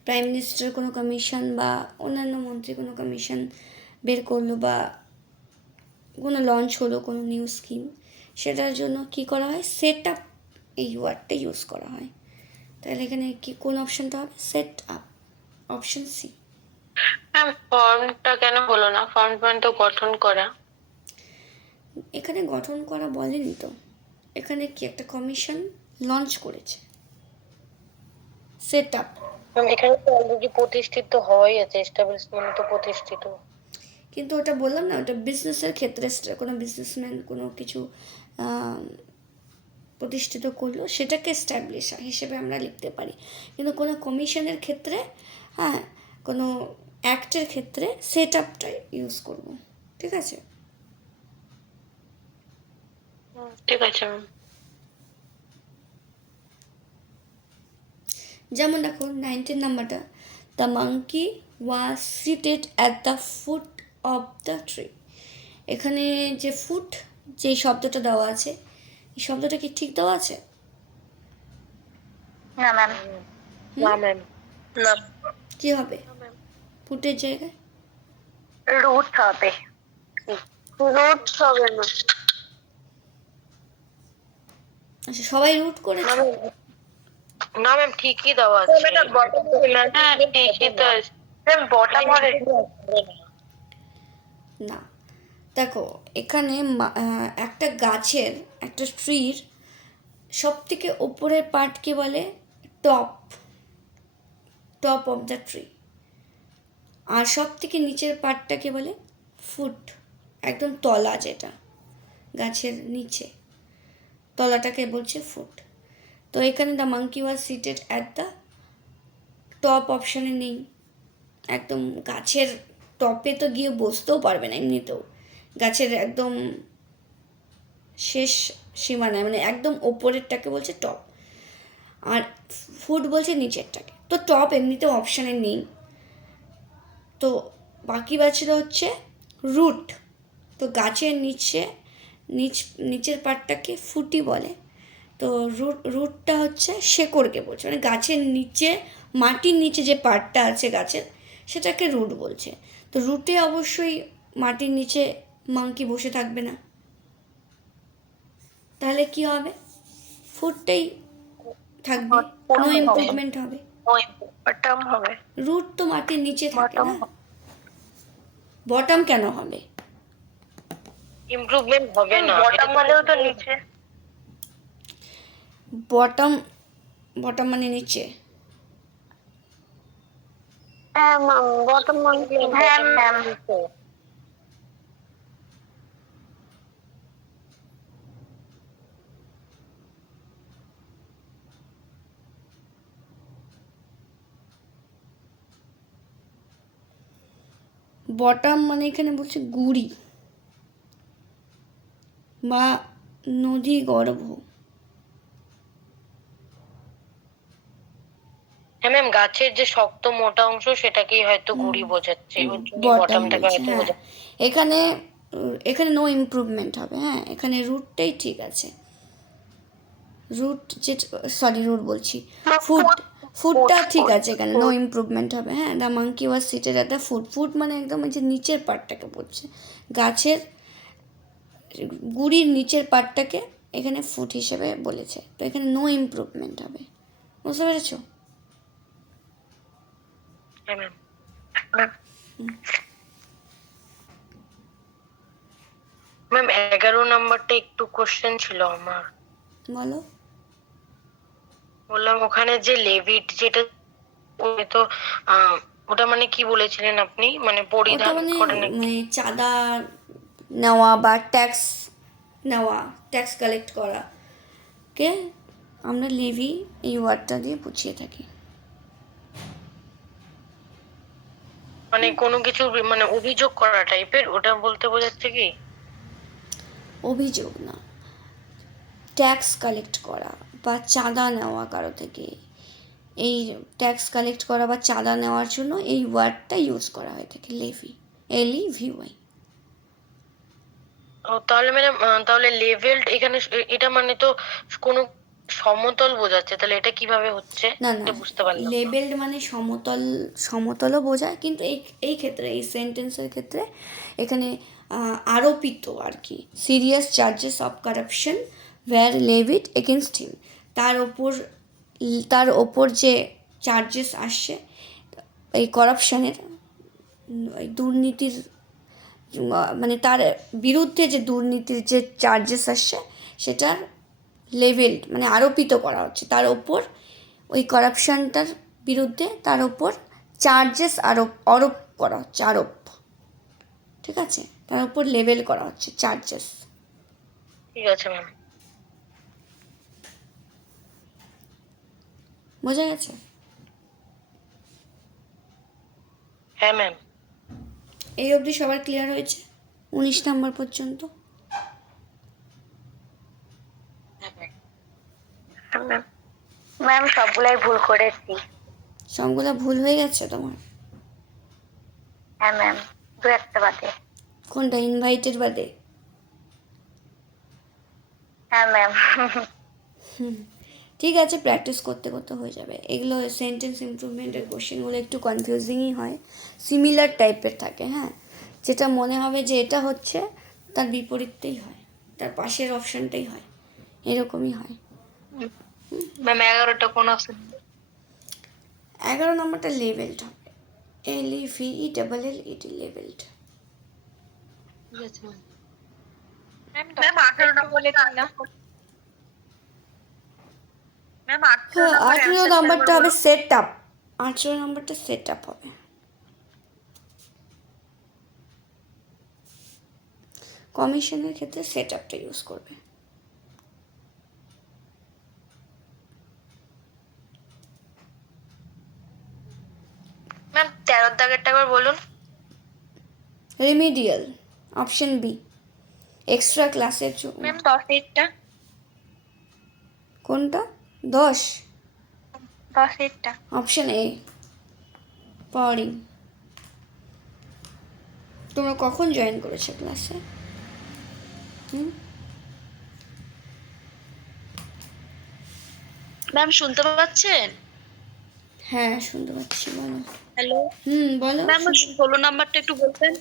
প্রাইম মিনিস্টার কোনো কমিশন বা অন্যান্য মন্ত্রী কোনো কমিশন বের করলো বা কোনো লঞ্চ হলো কোনো নিউ স্কিম, সেটার জন্য কি করা হয়? সেট আপ এই ওয়ার্ডটা ইউজ করা হয়। তাহলে এখানে কি কোন অপশনটা হবে? Set up, option C. Ma'am ফর্মটা কেন হলো না? ফর্ম মানে তো গঠন করা। এখানে গঠন করা বলেনি তো, এখানে কি একটা কমিশন লঞ্চ করেছে। সেট আপ, ম্যাম এখানে তো অলরেডি প্রতিষ্ঠিত হওয়াই আছে, এস্টাবলিশ মানে তো প্রতিষ্ঠিত। কিন্তু ওটা বললাম না, ওটা বিজনেসের ক্ষেত্রে কোনো বিজনেসম্যান কোনো কিছু প্রতিষ্ঠিত করলো, সেটাকে এস্টাবলিশ হিসেবে আমরা লিখতে পারি। কিন্তু কোনো কমিশনের ক্ষেত্রে, হ্যাঁ, কোনো অ্যাক্টের ক্ষেত্রে সেট আপটাই ইউজ করব। ঠিক আছে? ঠিক আছে ম্যাম। যেমন দেখো 19 নাম্বারটা, the monkey was seated at the foot of the tree. এখানে যে ফুট যে শব্দটা দেওয়া আছে, এই শব্দটা কি ঠিক দেওয়া আছে? না ম্যাম। না ম্যাম। না। কি হবে ফুটের জায়গায়? রুট হবে। রুট হবে না। আচ্ছা, সবাই রুট করেছে? না ম্যাম ঠিকই দেওয়া আছে। হ্যাঁ ঠিকই তো আছে ম্যাম, বটম হবে না, দেখো এখানে একটা গাছের, একটা ট্রির সব থেকে ওপরের পার্টকে বলে top, top of the tree. আর সব থেকে নিচের পার্টটাকে বলে ফুট, একদম তলা, যেটা গাছের নিচে তলাটাকে বলছে ফুট। তো এখানে the monkey was seated at the top অপশানে নেই, একদম গাছের টপে তো গিয়ে বসতেও পারবে না এমনিতেও, গাছের একদম শেষ সীমানায়, মানে একদম ওপরেরটাকে বলছে টপ, আর ফুট বলছে নিচেরটাকে। তো টপ এমনিতেও অপশানে নেই, তো বাকি বাঁচলো হচ্ছে রুট। তো গাছের নিচের পার্টটাকে ফুটই বলে। তো রুটটা হচ্ছে শেকড়কে বলছে, মানে গাছের নিচে, মাটির নিচে যে পার্টটা আছে গাছের, সেটাকে রুট বলছে। তো রুটে অবশ্যই মাটির নিচে মাঙ্কি বসে থাকবে না, তাহলে কি হবে? ফুটটাই থাকবে, নো ইমপ্রুভমেন্ট হবে। বটম হবে। রুট তো মাটির নিচে থাকে Bottom না, বটম কেন হবে? ইমপ্রুভমেন্ট হবে না, বটম মানেও তো নিচে। বটম, বটম মানে নিচে। হ্যাঁ ম্যাম, বটম মানে হ্যাঁ ম্যাম। বটম মানে এখানে বলছে গুড়ি বা নদী গর্ভ। হ্যাঁ ম্যাম, গাছের যে শক্ত মোটা অংশ সেটাকেই হয়তো গুড়ি বোঝাচ্ছে, ওর জন্য বটম বটমটাকে বলছে, হয়তো হ্যাঁ। বোঝাচ্ছে। এখানে এখানে নো ইমপ্রুভমেন্ট হবে, হ্যাঁ। এখানে রুটটাই ঠিক আছে, রুট যে, সরি রুট বলছি, ফুট, ফুটটা ঠিক আছে, এখানে নো ইমপ্রুভমেন্ট হবে, হ্যাঁ। The monkey was seated at the foot, foot মানে একদম ওই যে নিচের পার্টটাকে বলছে, গাছের গুড়ির নিচের পার্টটাকে এখানে ফুট হিসেবে বলেছে, তো এখানে নো ইমপ্রুভমেন্ট হবে, বুঝতে পেরেছো? হ্যাঁ ম্যাম। ম্যাম 11 নাম্বারটা একটু কোশ্চেন ছিল আমার। বলো। বললাম ওখানে যে লেভিট যেটা, ওটা তো ওটা মানে কি বলেছিলেন আপনি, মানে ওটা পরিধান মানে করে নাকি? মানে চাঁদা নেওয়া বা ট্যাক্স নেওয়া, ট্যাক্স কালেক্ট করা কে আমরা লেভি এই ওয়ার্ডটা দিয়ে বুঝিয়ে থাকি। মানে কোনো কিছু মানে অভিযোগ করা টাইপের, ওটা বলতে বোঝাচ্ছে কি? অভিযোগ না, ট্যাক্স কালেক্ট করা বা চাঁদা নেওয়া কারো থেকে, এই ট্যাক্স কালেক্ট করা বা চাঁদা নেওয়ার জন্য এই ওয়ার্ডটা ইউজ করা হয়ে থাকে, লেভি, LEVY। ও তাহলে ম্যাডাম, তাহলে লেভেলড এখানে এটা মানে তো কোনো সমতল বোঝাচ্ছে, তাহলে এটা কিভাবে হচ্ছে? না না, এটা বুঝতে পারলাম না। লেবেলড মানে সমতল, সমতলও বোঝায়, কিন্তু এই এই ক্ষেত্রে, এই সেন্টেন্সের ক্ষেত্রে এখানে আরোপিত আর কি, serious charges of corruption were levied against him, তার ওপর যে চার্জেস আসছে এই করাপশনের, ওই দুর্নীতির, মানে তার বিরুদ্ধে যে দুর্নীতির যে চার্জেস আসছে সেটার লেভেলড মানে আরোপিত করা হচ্ছে তার ওপর, ওই করাপশনটার বিরুদ্ধে তার ওপর চার্জেস আরোপ করা হচ্ছে, আরোপ, ঠিক আছে, তার উপর লেভেল করা হচ্ছে চার্জেস। ঠিক আছে ম্যাম। বোঝা গেছে? হ্যাঁ ম্যাম। এই অবধি সবার ক্লিয়ার হয়েছে 19 নম্বর পর্যন্ত? ম্যাম সবগুলাই ভুল করেছি। সবগুলো ভুল হয়ে গেছে তোমার? হ্যাঁ ম্যাম, দু একটা বাদে। কোনটা, ইনভাইটেড বাদে? হ্যাঁ ম্যাম। ঠিক আছে, প্র্যাকটিস করতে করতে হয়ে যাবে। এগুলো সেন্টেন্স ইমপ্রুভমেন্টের কোশ্চেনগুলো একটু কনফিউজিংই হয়, সিমিলার টাইপের থাকে, হ্যাঁ। যেটা মনে হবে যে এটা হচ্ছে তার বিপরীতটাই হয়, তার পাশের অপশানটাই হয়, এরকমই হয়। ম্যাম 11টা কোন অপশন? 11 নম্বরটা লেভেলড হবে, LEVELLED, লেভেলড। ম্যাম 18 নম্বর বলে দিন না। ম্যাম 18 হ্যাঁ, নম্বর 18 নম্বরটা হবে সেট আপ, 18 নম্বরটা সেট আপ হবে। কমিশনের ক্ষেত্রে সেট আপটা ইউজ করবে। ম্যাম 13 দাগেরটা একবার বলুন। রিমিডিয়াল, অপশন বি, এক্সট্রা ক্লাসের জন্য। ম্যাম 10 কোনটা? 10? টা অপশন এ, পাওয়ারিং। তোমরা কখন জয়েন করেছো ক্লাসে? ম্যাম শুনতে পাচ্ছেন? হ্যাঁ শুনতে পাচ্ছি, বলো। হ্যালো বলো। ম্যাম, 16 নাম্বারটা একটু বলবেন?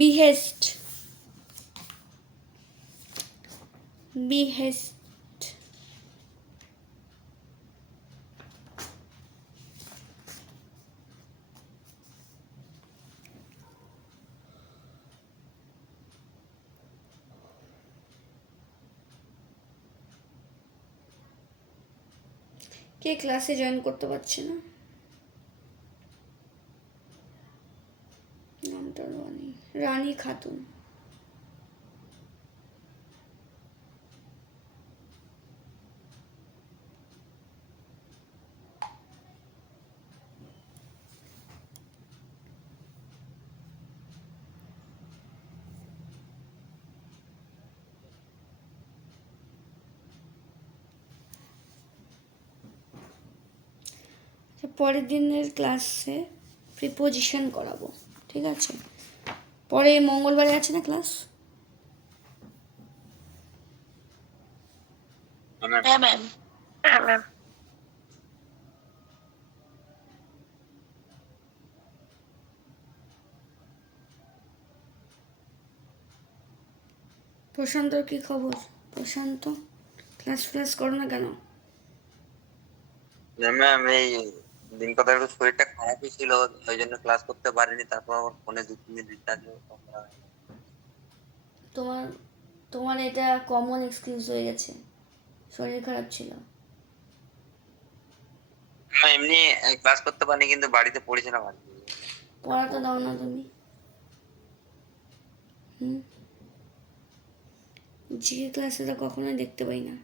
বিহেস্ট, বিহেস্ট, কে ক্লাসে জয়েন করতে পারছে না? নামটা রানী, রানী খাতুন। পরের দিনের ক্লাসে প্রিপোজিশন করাবো, ঠিক আছে? পরে মঙ্গলবারে আছে না ক্লাস? হ্যাঁ ম্যাম। হ্যাঁ ম্যাম। প্রশান্তর কি খবর? প্রশান্ত ক্লাস করো না কেন? ম্যাম এই দিন কথা একটু শরীরটা খারাপই ছিল, ওই জন্য ক্লাস করতে পারিনি। তারপর আমার ফোনে 2-3 দিন রিচার্জ তোমার তোমার এটা কমন এক্সকিউজ হয়ে গেছে, শরীর খারাপ ছিল। এমনি ক্লাস করতে পারিনি, কিন্তু বাড়িতে পড়েছিলাম আর কি। পড়াটা দাও না তুমি। জিকে ক্লাসে তো কখনোই দেখতে পাই না।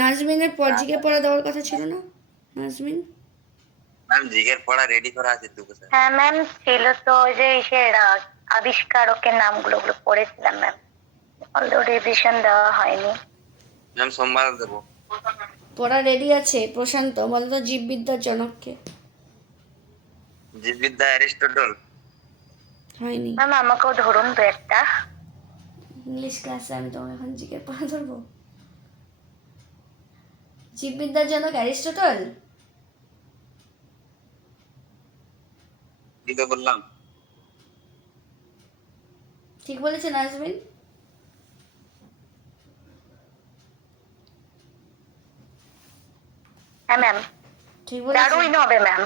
নাজমিনের পর জিকে পড়া দেওয়ার কথা ছিল না? নাজমিন ম্যাম জিগের পড়া রেডি করা আছে 2 বছর। হ্যাঁ ম্যাম ছিল তো, ওই যে ইসের আবিষ্কারকের নামগুলো ওগুলো পড়েছিলাম ম্যাম, অলরেডি রিভিশন দেওয়া হয়নি। ম্যাম সোমবার দেবো। পড়া রেডি আছে। প্রশান্ত বলো তো জীববিদ্যার জনককে। জীববিদ্যা অ্যারিস্টটল। হয়নি। ম্যাম আমাকেও ধরুন 2-একটা। ইংলিশ ক্লাসে আমি তোমাকে এখন জিকে পড়া ধরবো? জীববিদ্যার জনক অ্যারিস্টটল। কি তো বললাম? ঠিক বলেছে নাজমিন? হ্যাঁ ম্যাম। ঠিক বলেছে। ডারউইন হবে ম্যাম,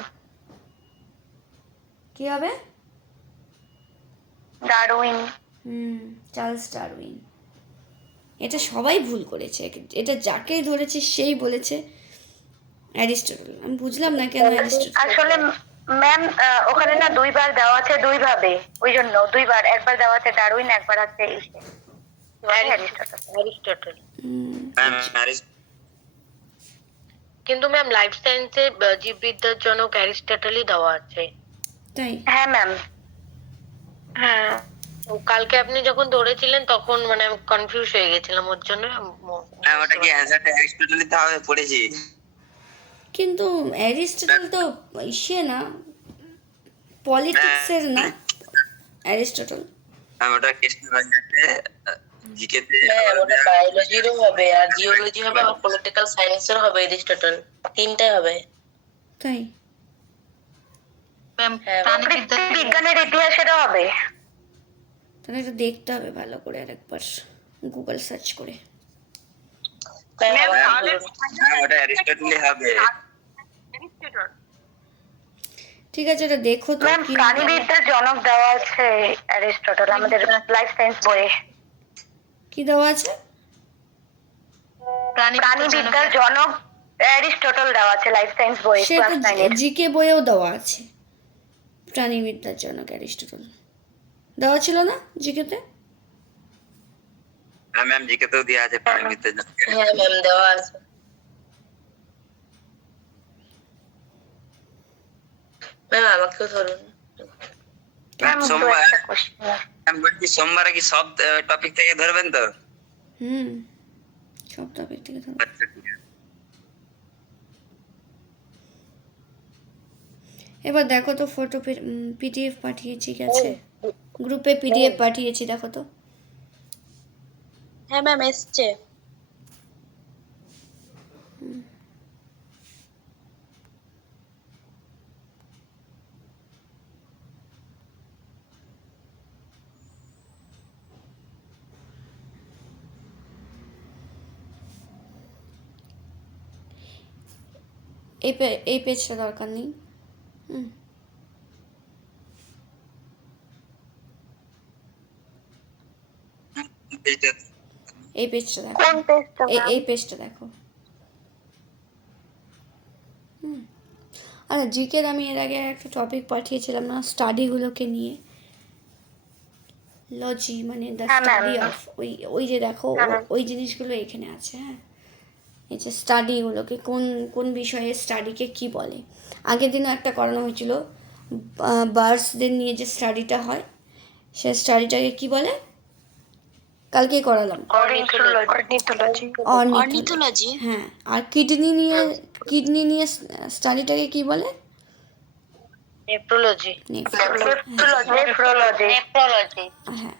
কি হবে? ডারউইন। Charles Darwin. এটা সবাই ভুল করেছে, এটা যাকেই ধরেছে সেই বলেছে অ্যারিস্টটল। আমি বুঝলাম না কেন অ্যারিস্টটল। আসলে ম্যাম ওখানে না 2বার দেওয়া আছে 2 ভাবে, ওই জন্য 2বার, একবার দেওয়া আছে ডারউইন, একবার আছে অ্যারিস্টটল। ম্যাম কিন্তু ম্যাম লাইফ সায়েন্সে জীববিদ্যার জনক অ্যারিস্টটলই দেওয়া আছে। তাই? হ্যাঁ ম্যাম। হ্যাঁ, ও কালকে আপনি যখন ধরেছিলেন তখন মানে আমি কনফিউজ হয়ে গেছিলাম, ওর জন্য ম্যাম ওটা কি অ্যানসারটা অ্যারিস্টটলই তাহলে পড়েছি। কিন্তু অ্যারিস্টটল তো ইসে না, পলিটিক্সের না অ্যারিস্টটল। ম্যাম ওটা কৃষ্ণ রাজাতে জিকেতে। ম্যাম ওটা বায়োলজিরও হবে, আর জিওলজি হবে, আর পলিটিক্যাল সায়েন্সের হবে, অ্যারিস্টটল 3টাই হবে। তাই? ম্যাম বিজ্ঞানের ইতিহাসেরও হবে। তাহলে এটা দেখতে হবে ভালো করে আরেকবার, গুগল সার্চ করে। ম্যাম তাহলে ম্যাম ওটা অ্যারিস্টটলই হবে। অ্যারিস্টটল। ঠিক আছে, এটা দেখো তো ম্যাম কি। প্রাণীবিদ্যার জনক দেওয়া আছে অ্যারিস্টটল আমাদের লাইফ সায়েন্স বইয়ে। কি দেওয়া আছে? প্রাণীবিদ্যার জনক অ্যারিস্টটল দেওয়া আছে লাইফ সায়েন্স বইয়ে, সে ক্লাস 9 এর। জিকে বইয়েও দেওয়া আছে প্রাণীবিদ্যার জনক অ্যারিস্টটল। দেওয়া ছিল না জিকেতে? হ্যাঁ ম্যাম জিকেতেও দেওয়া আছে প্রাণীবিদ্যার জনক। হ্যাঁ ম্যাম দেওয়া আছে। ম্যাম আমাকেও ধরুন। ম্যাম সোমবার 2-একটা কোশ্চেন। ম্যাম বলছি সোমবারে কি সব টপিক থেকে ধরবেন তো? সব টপিক থেকে ধরো। আচ্ছা ঠিক আছে। এবার দেখো তো ফটো পিডিএফ পাঠিয়েছি, গেছে গ্রুপে পিডিএফ পাঠিয়েছি, দেখো তো। হ্যাঁ ম্যাম এসছে। এই পেজটা দরকার নেই। এই পেজটা দেখো, কোন পেজটা ম্যাম? এই পেজটা দেখো, আর জিকের আমি এর আগে একটা টপিক পাঠিয়েছিলাম না, স্টাডিগুলোকে নিয়ে, লজি মানে দ্য হ্যাঁ, ma'am. স্টাডি অফ, ওই যে দেখো হ্যাঁ, ma'am. ওই জিনিসগুলো এখানে আছে। হ্যাঁ, এই যে স্টাডিগুলোকে কোন কোন বিষয়ে স্টাডিকে কি বলে। আগের দিনও একটা করানো হয়েছিল, বার্ডসদের নিয়ে যে স্টাডিটা হয় সে স্টাডিটাকে কি বলে, কালকেই করালাম। অর্নিথোলজি। অর্নিথোলজি, হ্যাঁ। আর কিডনি নিয়ে স্টাডিটাকে কি বলে? নেফ্রোলজি। নেফ্রোলজি। হ্যাঁ।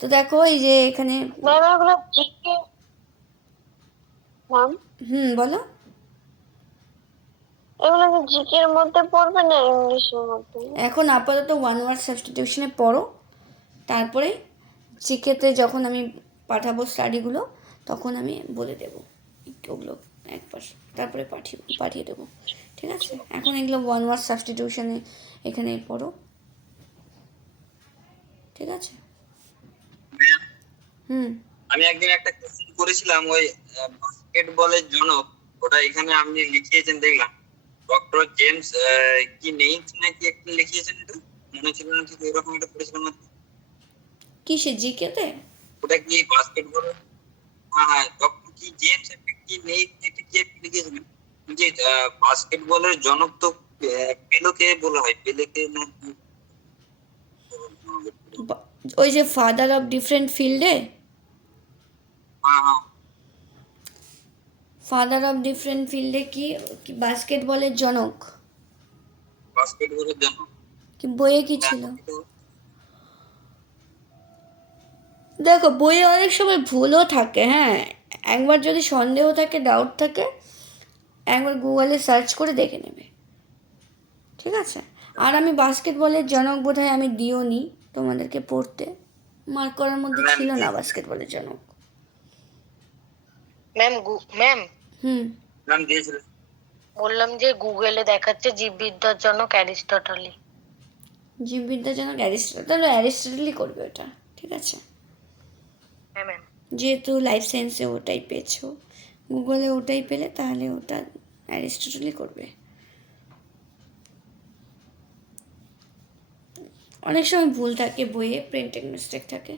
তো দেখো এই যে এখানে, ম্যাম এগুলো জিকে, ম্যাম বলো। এগুলো কি জিকের মধ্যে পড়বে না ইংলিশের মধ্যে? এখন আপাতত ওয়ান ওয়ার্ড সাবস্টিটিউশনে পড়ো, তারপরে জিকেতে যখন আমি পাঠাবো স্টাডিগুলো তখন আমি বলে দেবো ওগুলো একবার, তারপরে পাঠিয়ে দেবো। ঠিক আছে, এখন এগুলো ওয়ান ওয়ার্ড সাবস্টিটিউশনে এখানে পড়ো। ঠিক আছে। আমি একদিন একটা কোশ্চেন করেছিলাম ওই বাস্কেটবলের জনক, ওটা এখানে আপনি লিখিয়েছেন দেখলাম, ডক্টর জেমস কি নেইমস নাকি একটা লিখিয়েছেন, এটা মনে ছিল না ঠিক এরকম একটা পড়েছিলাম। কিসে, জিকেতে? ওটা কি বাস্কেটবল? হ্যাঁ, ডক্টর কি জেমস একটা কি নেইমস নাকি কি একটা লিখিয়েছিলেন, যে বাস্কেটবলের জনক তো পেলোকে বলা হয়, পেলেকে না কি? ওই যে ফাদার অফ ডিফারেন্ট ফিল্ডে, হ্যাঁ, ফাদার অফ ডিফারেন্ট ফিল্ডে কি বাস্কেটবলের জনক, বাস্কেটবলের জনক কি বইয়ে কি ছিল? দেখো বইয়ে অনেক সময় ভুলও থাকে। হ্যাঁ, একবার যদি সন্দেহ থাকে, ডাউট থাকে, একবার গুগলে সার্চ করে দেখে নেবে। ঠিক আছে। আর আমি বাস্কেটবলের জনক বোধহয় আমি দিও নি তোমাদেরকে পড়তে, মার্ক করার মধ্যে ছিল না বাস্কেটবলের জনক। ম্যাম নাম দিয়েছিলেন। বললাম যে গুগলে দেখাচ্ছে জীববিদ্যার জনক অ্যারিস্টটলি। জীববিদ্যার জনক অ্যারিস্টটলই করবে ওটা। ঠিক আছে, হ্যাঁ ম্যাম। যেহেতু লাইফ সায়েন্সে ওটাই পেয়েছো, গুগলে ওটাই পেলে, তাহলে ওটা অ্যারিস্টটলই করবে। অনেক সময় ভুল থাকে বইয়ে, প্রিন্টিং মিস্টেক থাকে,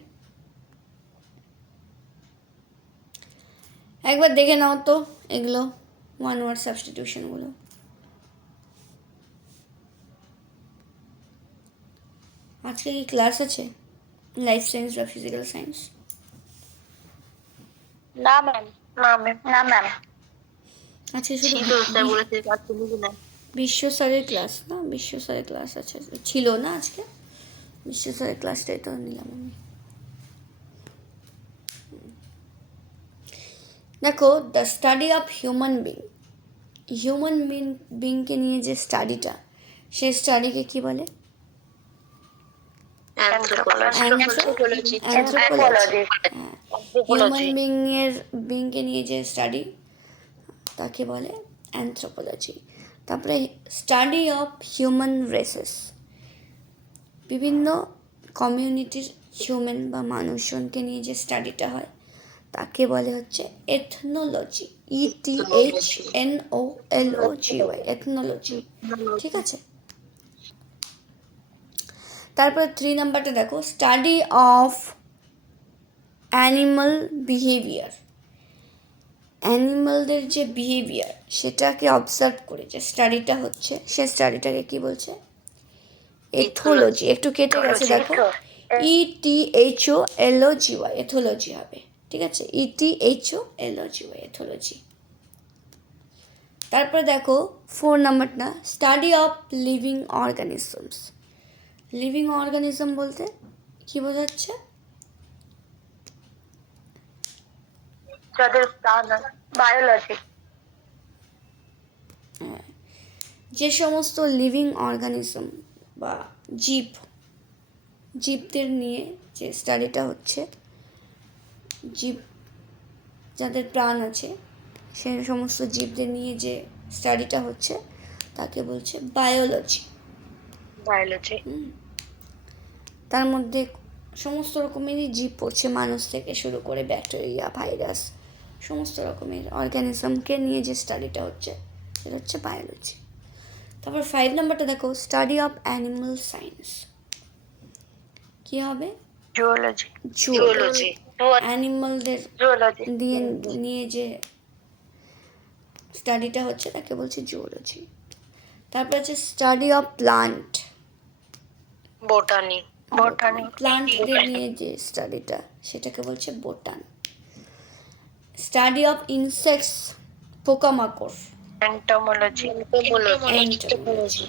একবার দেখে নাও তো এগুলো ওয়ান ওয়ার্ড সাবস্টিটিউশনগুলো। আজকে কি ক্লাস আছে লাইফ সায়েন্স বা ফিজিক্যাল সায়েন্স? না ম্যাম। না ম্যাম। আজকে শুধু বিশ্ব স্যারের ক্লাস না, বিশ্ব স্যারের ক্লাস আছে, ছিল না আজকে, বিশ্ব স্যারের ক্লাসটাই তো নিলাম আমি। দেখো, দ্য স্টাডি অফ হিউম্যান বিংকে নিয়ে যে স্টাডিটা, সেই স্টাডিকে কি বলে? অ্যানথ্রোপোলজি। হিউম্যান বিংকে নিয়ে যে স্টাডি, তাকে বলে অ্যানথ্রোপোলজি। তারপরে স্টাডি অফ হিউম্যান রেসেস, বিভিন্ন কমিউনিটির হিউম্যান বা মানুষজনকে নিয়ে যে স্টাডিটা হয় তাকে বলে হচ্ছে এথনোলজি, ETHNOLOGY, এথনোলজি। ঠিক আছে। তারপর 3 নাম্বারটা দেখো, স্টাডি অফ অ্যানিমাল বিহেভিয়ার, অ্যানিমালদের যে বিহেভিয়ার সেটাকে অবজার্ভ করে যে স্টাডিটা হচ্ছে, সে স্টাডিটাকে কি বলছে? এথোলজি। একটু কেটে গেছে দেখো, ETHOLOGY, এথোলজি হবে। ঠিক আছে, ETHOLOGY, এথোলজি। তারপর দেখো 4 নাম্বারটা, study of living organisms. Living organism বলতে কি বোঝাচ্ছে? যাদের প্রাণ, বায়োলজি। যে সমস্ত লিভিং অর্গানিজম বা জীবদের নিয়ে যে স্টাডিটা হচ্ছে, জীব যাদের প্রাণ আছে সে সমস্ত জীবদের নিয়ে যে স্টাডিটা হচ্ছে তাকে বলছে বায়োলজি। তার মধ্যে সমস্ত রকমেরই জীব পড়ছে, মানুষ থেকে শুরু করে ব্যাকটেরিয়া, ভাইরাস, সমস্ত রকমের অর্গানিজমকে নিয়ে যে স্টাডিটা হচ্ছে সেটা হচ্ছে বায়োলজি। তারপর 5 নাম্বারটা দেখো, স্টাডি অফ অ্যানিমাল সায়েন্স। কি হবে? জুওলজি। জুওলজি। অ্যানিমালদের জুওলজি। দিয়ে নিয়ে যে স্টাডিটা হচ্ছে তাকে বলছে জুওলজি। তারপর হচ্ছে স্টাডি অফ প্লান্ট। বোটানি। প্লান্টদের নিয়ে যে স্টাডিটা সেটাকে বলছে বোটান। স্টাডি অফ ইনসেক্টস, পোকামাকড়, এন্টোমোলজি। এন্টোমোলজি।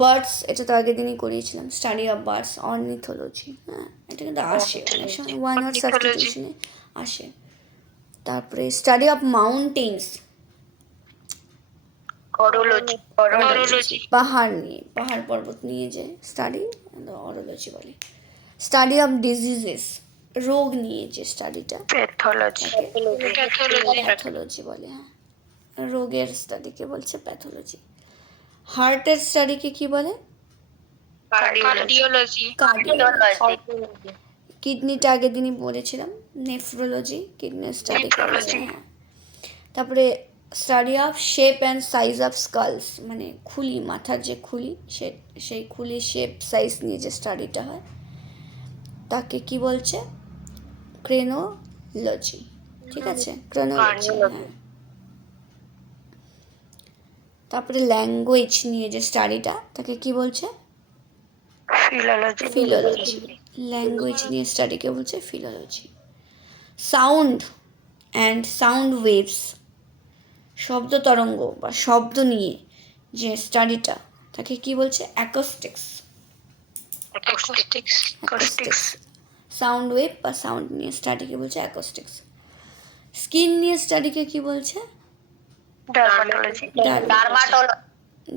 বার্ডস, এটা তো আগের দিনই করিয়েছিলাম, স্টাডি অফ বার্ডস, অর্নিথোলজি। হ্যাঁ, এটা কিন্তু আসে অনেক সময় ওয়ান ওয়ার্ড সাবস্টিটিউশনে আসে। তারপরে স্টাডি অফ মাউন্টেন্স, অরোলজি। পাহাড় নিয়ে, পাহাড় পর্বত নিয়ে যে স্টাডি, অরোলজি বলে। স্টাডি অফ ডিজিজেস, রোগ নিয়ে যে স্টাডিটা, প্যাথোলজি। প্যাথোলজি বলে। হ্যাঁ, রোগের স্টাডিকে বলছে প্যাথোলজি। হার্টের স্টাডিকে কি বলে? কার্ডিওলজি। কার্ডিওলজি। কিডনিটা আগের দিনই বলেছিলাম, নেফ্রোলজি, কিডনির স্টাডিকে বলছে। হ্যাঁ, তারপরে study of shape and size of skulls, মানে খুলি, মাথার যে খুলি, সেই খুলি শেপ সাইজ নিয়ে যে স্টাডিটা হয় তাকে কি বলছে? ক্রেনোলজি। ঠিক আছে, ক্রেনোলজি। হ্যাঁ, তারপরে ল্যাঙ্গুয়েজ নিয়ে যে স্টাডিটা তাকে কি বলছে? ফিলোলজি। ল্যাঙ্গুয়েজ নিয়ে স্টাডিকে বলছে philology. Sound and sound waves, শব্দ তরঙ্গ বা শব্দ নিয়ে যে স্টাডিটা তাকে কি বলছে? অ্যাকোস্টিক্স। সাউন্ড ওয়েভ বা সাউন্ড নিয়ে স্টাডিকে বলছে অ্যাকোস্টিক্স। স্কিন নিয়ে স্টাডিকে কি বলছে?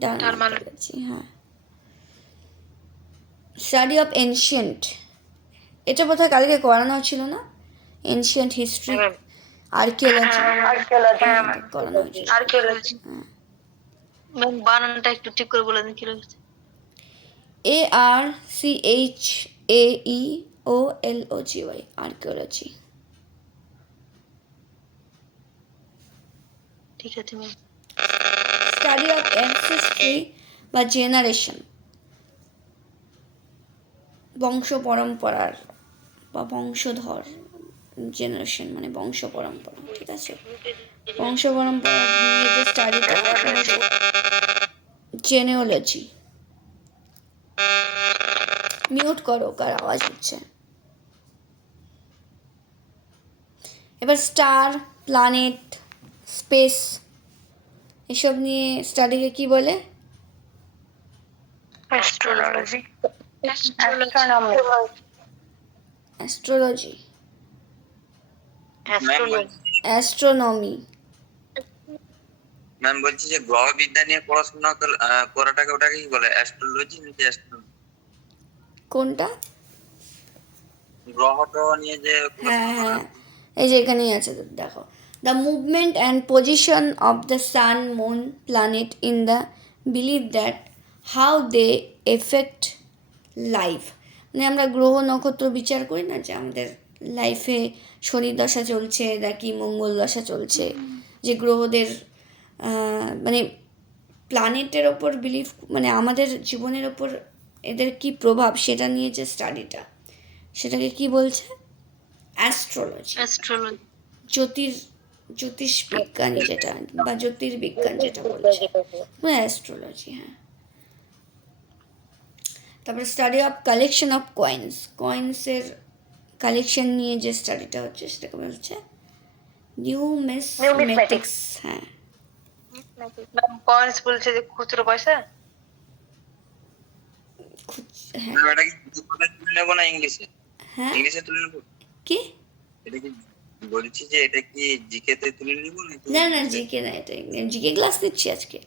ডার্মাটোলজি। হ্যাঁ। স্টাডি অফ এনশিয়েন্ট, এটা বোধহয় কালকে করানো ছিল না? এনশিয়েন্ট হিস্ট্রি, আর্কিওলজি করানো হয়েছিল। বানানটা একটু ঠিক করে বলে দিন কি রয়েছে। ARCHAEOLOGY, archaeology. ঠিক আছে ম্যাম। স্টাডি অফ অ্যানসেস্ট্রি বা জেনারেশন, বংশ পরম্পরার বা বংশধর, জেনারেশন মানে বংশ পরম্পরা। ঠিক আছে, বংশ পরম্পরা নিয়ে যে স্টাডিটা জেনেওলজি। মিউট করো, কার আওয়াজ হচ্ছে। এবার স্টার, প্ল্যানেট, স্পেস এসব নিয়ে স্টাডিকে কি বলে? অ্যাস্ট্রোলজি। Astrology, astronomy. ম্যাম বলছি যে গ্রহ বিদ্যা নিয়ে পড়াশোনা করাটাকে ওটাকে কি বলে? অ্যাস্ট্রোলজি নাকি অ্যাস্ট্রোনমি? কোনটা? গ্রহটা নিয়ে যে হ্যাঁ, এই যে এখানেই আছে, দেখো। The movement and position of the sun, moon, planet in the believe that how they affect life. মানে আমরা গ্রহ নক্ষত্র বিচার করি না, যে আমাদের লাইফে শনি দশা চলছে নাকি মঙ্গল দশা চলছে, যে গ্রহদের মানে প্ল্যানেটের ওপর বিলিভ, মানে আমাদের জীবনের ওপর এদের কি প্রভাব সেটা নিয়ে যে স্টাডিটা, সেটাকে কি বলছে? অ্যাস্ট্রোলজি। জ্যোতিষ বিজ্ঞান যেটা, বা জ্যোতির্বিজ্ঞান যেটা বলছে, অ্যাস্ট্রোলজি। হ্যাঁ। তারপরে স্টাডি অফ কালেকশন অফ কয়েন্সের কালেকশন নিয়ে যে স্টাডিটা হচ্ছে সেটাকে বলছে নিউমিসমেটিক্স। হ্যাঁ, কয়েন্স বলছে যে খুচরো পয়সা। হ্যাঁ। ম্যাম এটা কি তুলে নেবো না ইংলিশে? হ্যাঁ, ইংলিশে তুলে নেবো? কি? এটা কি বলছি যে এটা কি জিকে তে তুলে নেবো নাকি? না, জিকে না, এটা জিকে ক্লাস নিচ্ছি আজকে।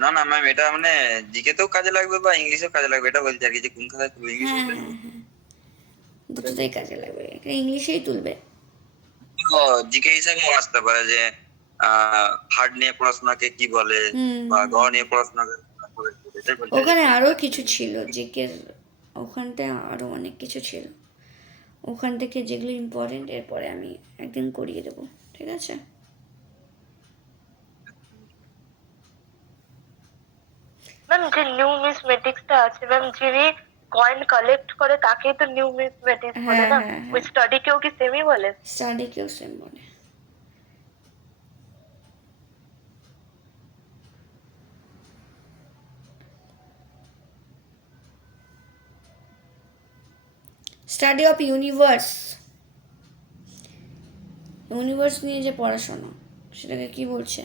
না ম্যাম, এটা মানে জিকে তেও কাজে লাগবে বা ইংলিশেও কাজে লাগবে, এটা বলছি আর কি, যে কোন খাতায় তুলবে? ইংলিশে তুলে নেবো? দুটোতেই কাজে লাগবে, ইংলিশেই তুলবে। জিকে হিসাবেও আসতে পারে যে হার্ট নিয়ে পড়াশোনাকে কি বলে, বা গ্রহ নিয়ে পড়াশোনাকে ওখানে আরো কিছু ছিল জিকের, ওখানটায় আরো অনেক কিছু ছিল। ওখান থেকে যেগুলো ইম্পর্টেন্ট এরপরে আমি একদিন করিয়ে দেবো। ঠিক আছে? ম্যাম যে নিউমিসমেটিক্সটা আছে ম্যাম, যিনি কয়েন কালেক্ট করে তাকেই তো নিউমিসমেটিক্স বলে হ্যাঁ না? হ্যাঁ ওই হ্যাঁ, স্টাডিকেও কি সেমই বলে? স্টাডিকেও সেম বলে। স্টাডি অফ ইউনিভার্স, ইউনিভার্স নিয়ে যে পড়াশোনা সেটাকে কি বলছে?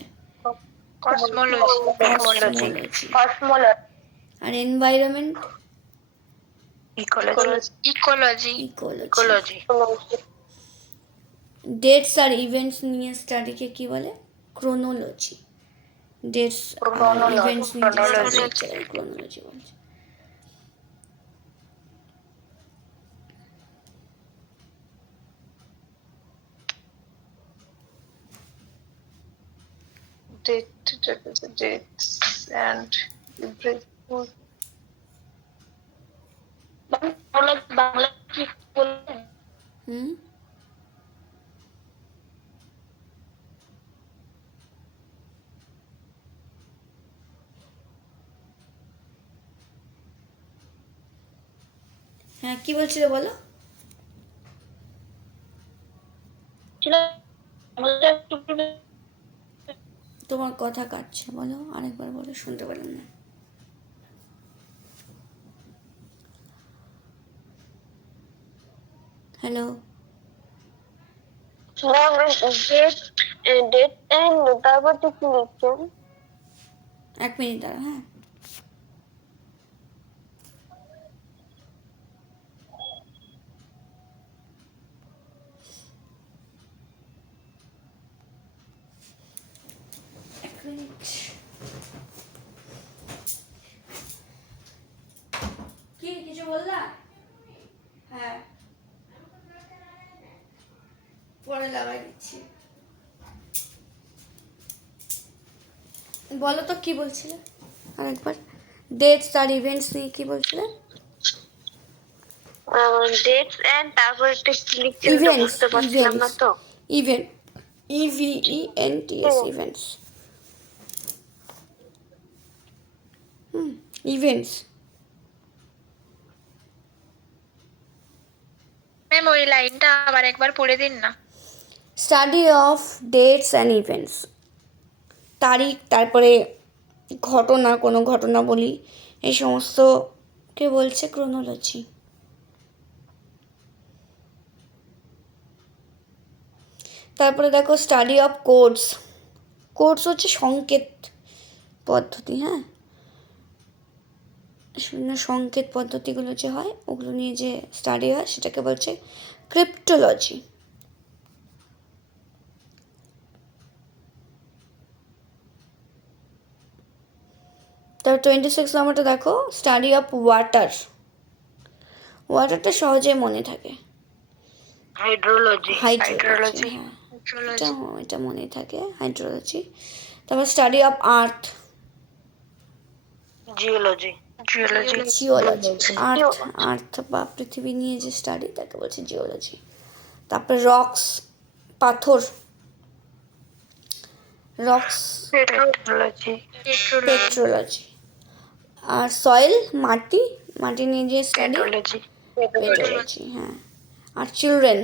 কসমোলজি। কসমোলজি। কসমোলজি। আর environment, ecology. Ecology. Ecology. Dates আর ইভেন্টস নিয়ে স্টাডিকে কি বলে? ক্রোনোলজি। ডেটস আর Chronology, ইভেন্টস নিয়ে যে chronology. স্টাডি হচ্ছে ক্রোনোলজি বলছে। dates and everything. বাংলা কি বলবেন? হুম, হ্যাঁ কি বলছিলে বলো? তোমার কথা কাটছে, বলো আরেকবার, বলো, শুনতে পেলাম না। হ্যালো, ডেট এন্ড তারপর তো কি লিখছেন? 1 মিনিট দাঁড়া, হ্যাঁ। এক মিনিট। কি কিছু বললা? হ্যাঁ, পরে লাগাই দিচ্ছি। বলো তো কি বলছিলে আরেকবার? ডেটস আর ইভেন্টস নিয়ে কি বলছিলে? ডেটস এন্ড তারপর একটা কি লিখছেন তো ইভেন্টস, বুঝতে পারছিলাম না তো। Event, E V N T S, events. Events. Ma'am ওই লাইনটা আবার একবার পড়ে দিন না। Study of dates and events, তারিখ, তারপরে ঘটনা, কোনো ঘটনা বলি, এই সমস্তকে বলছে ক্রোনোলজি। তারপরে দেখো স্টাডি অফ কোডস, কোডস হচ্ছে সংকেত পদ্ধতি, হ্যাঁ, বিভিন্ন সংকেত পদ্ধতিগুলো যে হয় ওগুলো নিয়ে যে স্টাডি হয় সেটাকে বলছে ক্রিপ্টোলজি। তারপর 26 নম্বরটা দেখো স্টাডি অফ ওয়াটার, ওয়াটারটা সহজেই মনে থাকে, হাইড্রোলজি। হাইড্রোলজি, হ্যাঁ এটা মনে থাকে, হাইড্রোলজি। তারপর study of earth, geology. Geology. Earth বা পৃথিবী নিয়ে যে স্টাডি তাকে বলছে জিওলজি। তারপরে রক্স, পাথর, রক্স পেট্রোলজি। আর সয়েল, মাটি, মাটি নিয়ে যে স্টাডি পেট্রোলজি, হ্যাঁ। আর চিলড্রেন,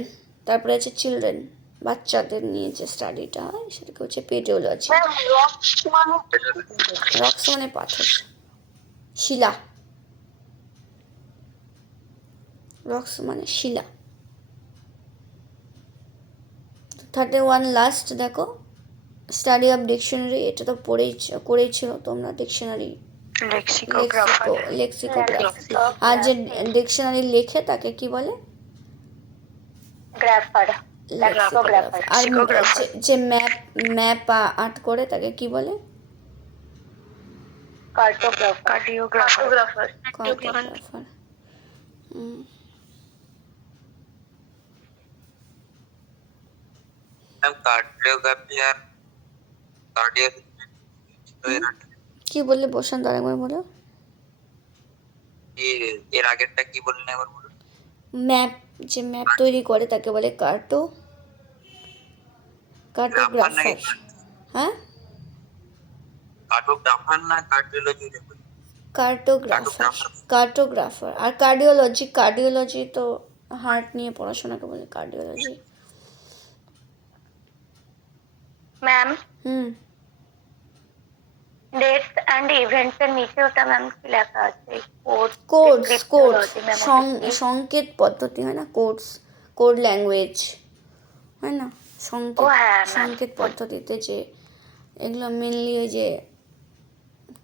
তারপরে আছে চিলড্রেন, বাচ্চাদের নিয়ে যে স্টাডিটা হয় সেটাকে হচ্ছে পেডিওলজি। রক্স মানে পাথর, শিলা, রক্স মানে শিলা। 31 লাস্ট দেখো স্টাডি অফ ডিকশনারি, এটা তো করেইছিল তোমরা, ডিকশনারি, লেক্সিকোগ্রাফি। আর যে ডিকশনারি লেখে তাকে কি বলে? গ্রাফার। লেক্সিকোগ্রাফার। আর যে ম্যাপ আর্ট করে তাকে কি বলে? কার্টোগ্রাফার। কার্টোগ্রাফার। কার্ডিওগ্রাফি আর কার্ডিয়াক কি বললে বসন্ত, আরেকবার বলো। এর আগেরটা কি বললেন একবার বলুন? ম্যাপ, যে ম্যাপ তৈরি করে তাকে বলে কার্টোগ্রাফার। হ্যাঁ, কার্টোগ্রাফার না কার্ডিওলজি? কার্টোগ্রাফার আর কার্ডিওলজি তো হার্ট নিয়ে পড়াশোনাকে বলে cardiology. Ma'am hmm, dates and events এর নিচে ওটা ম্যাম কি লেখা আছে? কোডস ম্যাম সংকেত পদ্ধতি হয় না, কোড ল্যাঙ্গুয়েজ হয় না, ও হ্যাঁ ম্যাম, সংকেত পদ্ধতিতে যে এগুলো মেনলি ওই যে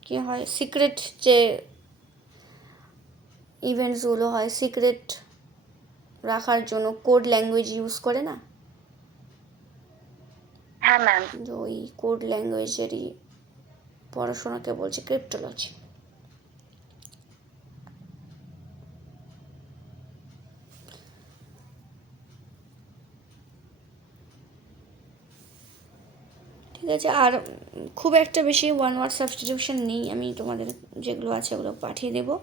কি হয় সিক্রেট যে ইভেন্টসগুলো হয় সিক্রেট রাখার জন্য কোড ল্যাঙ্গুয়েজ ইউজ করে না, হ্যাঁ ম্যাম। তো ওই কোড ল্যাঙ্গুয়েজেরই পড়াশোনাকে বলছে ক্রিপ্টোলজি। ঠিক আছে, আর খুব একটা বেশি ওয়ান ওয়ার্ড সাবস্টিটিউশন নেই, আমি তোমাদের যেগুলো আছে ওগুলো পাঠিয়ে দেবো।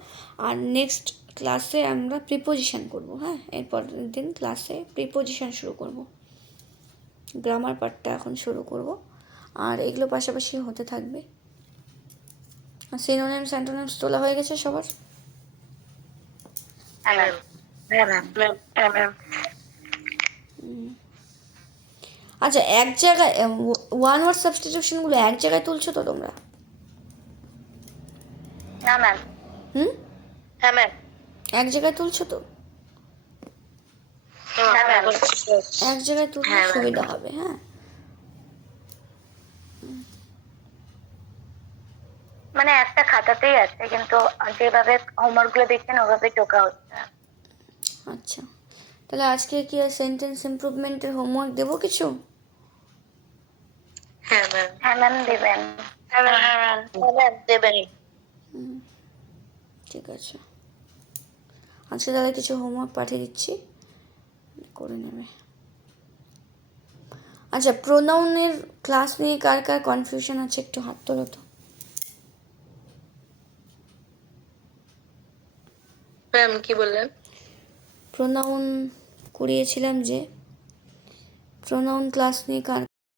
আর নেক্সট ক্লাসে আমরা প্রিপোজিশন করব, হ্যাঁ এরপর দিন ক্লাসে প্রিপোজিশন শুরু করব, গ্রামার পার্টটা এখন শুরু করব, আর এগুলো পাশাপাশি হতে থাকবে। সিনোনিমস অ্যান্টোনিমস তোলা হয়ে গেছে সবার? হ্যাঁ ম্যাম। হ্যাঁ ম্যাম। আচ্ছা, এক জায়গায় ওয়ান ওয়ার্ড সাবস্টিটিউশনগুলো এক জায়গায় তুলছো তো তোমরা? না ম্যাম। হুম, হ্যাঁ ম্যাম। এক জায়গায় তুলছো তো? হ্যাঁ ম্যাম। এক জায়গায় তুললে সুবিধা হবে। হ্যাঁ, মানে একটা খাতাতেই আছে, কিন্তু যেভাবে হোমওয়ার্ক গুলো দিচ্ছেন ওভাবে টোকা হচ্ছে। আচ্ছা, তাহলে আজকে কি সেন্টেন্স ইমপ্রুভমেন্টের হোমওয়ার্ক দেবো কিছু? হ্যাঁ ম্যাম। হ্যাঁ ম্যাম দেবেন। ম্যাম দেবেন। ঠিক আছে, আজকে তাহলে কিছু হোমওয়ার্ক পাঠিয়ে দিচ্ছি, করে নেবে। আচ্ছা, প্রোনাউনের ক্লাস নিয়ে কার কার কনফিউশন আছে একটু হাত তোলো তো। ম্যাম কি বললেন? প্রোনাউন করিয়েছিলাম যে, প্রোনাউন ক্লাস নিয়ে কার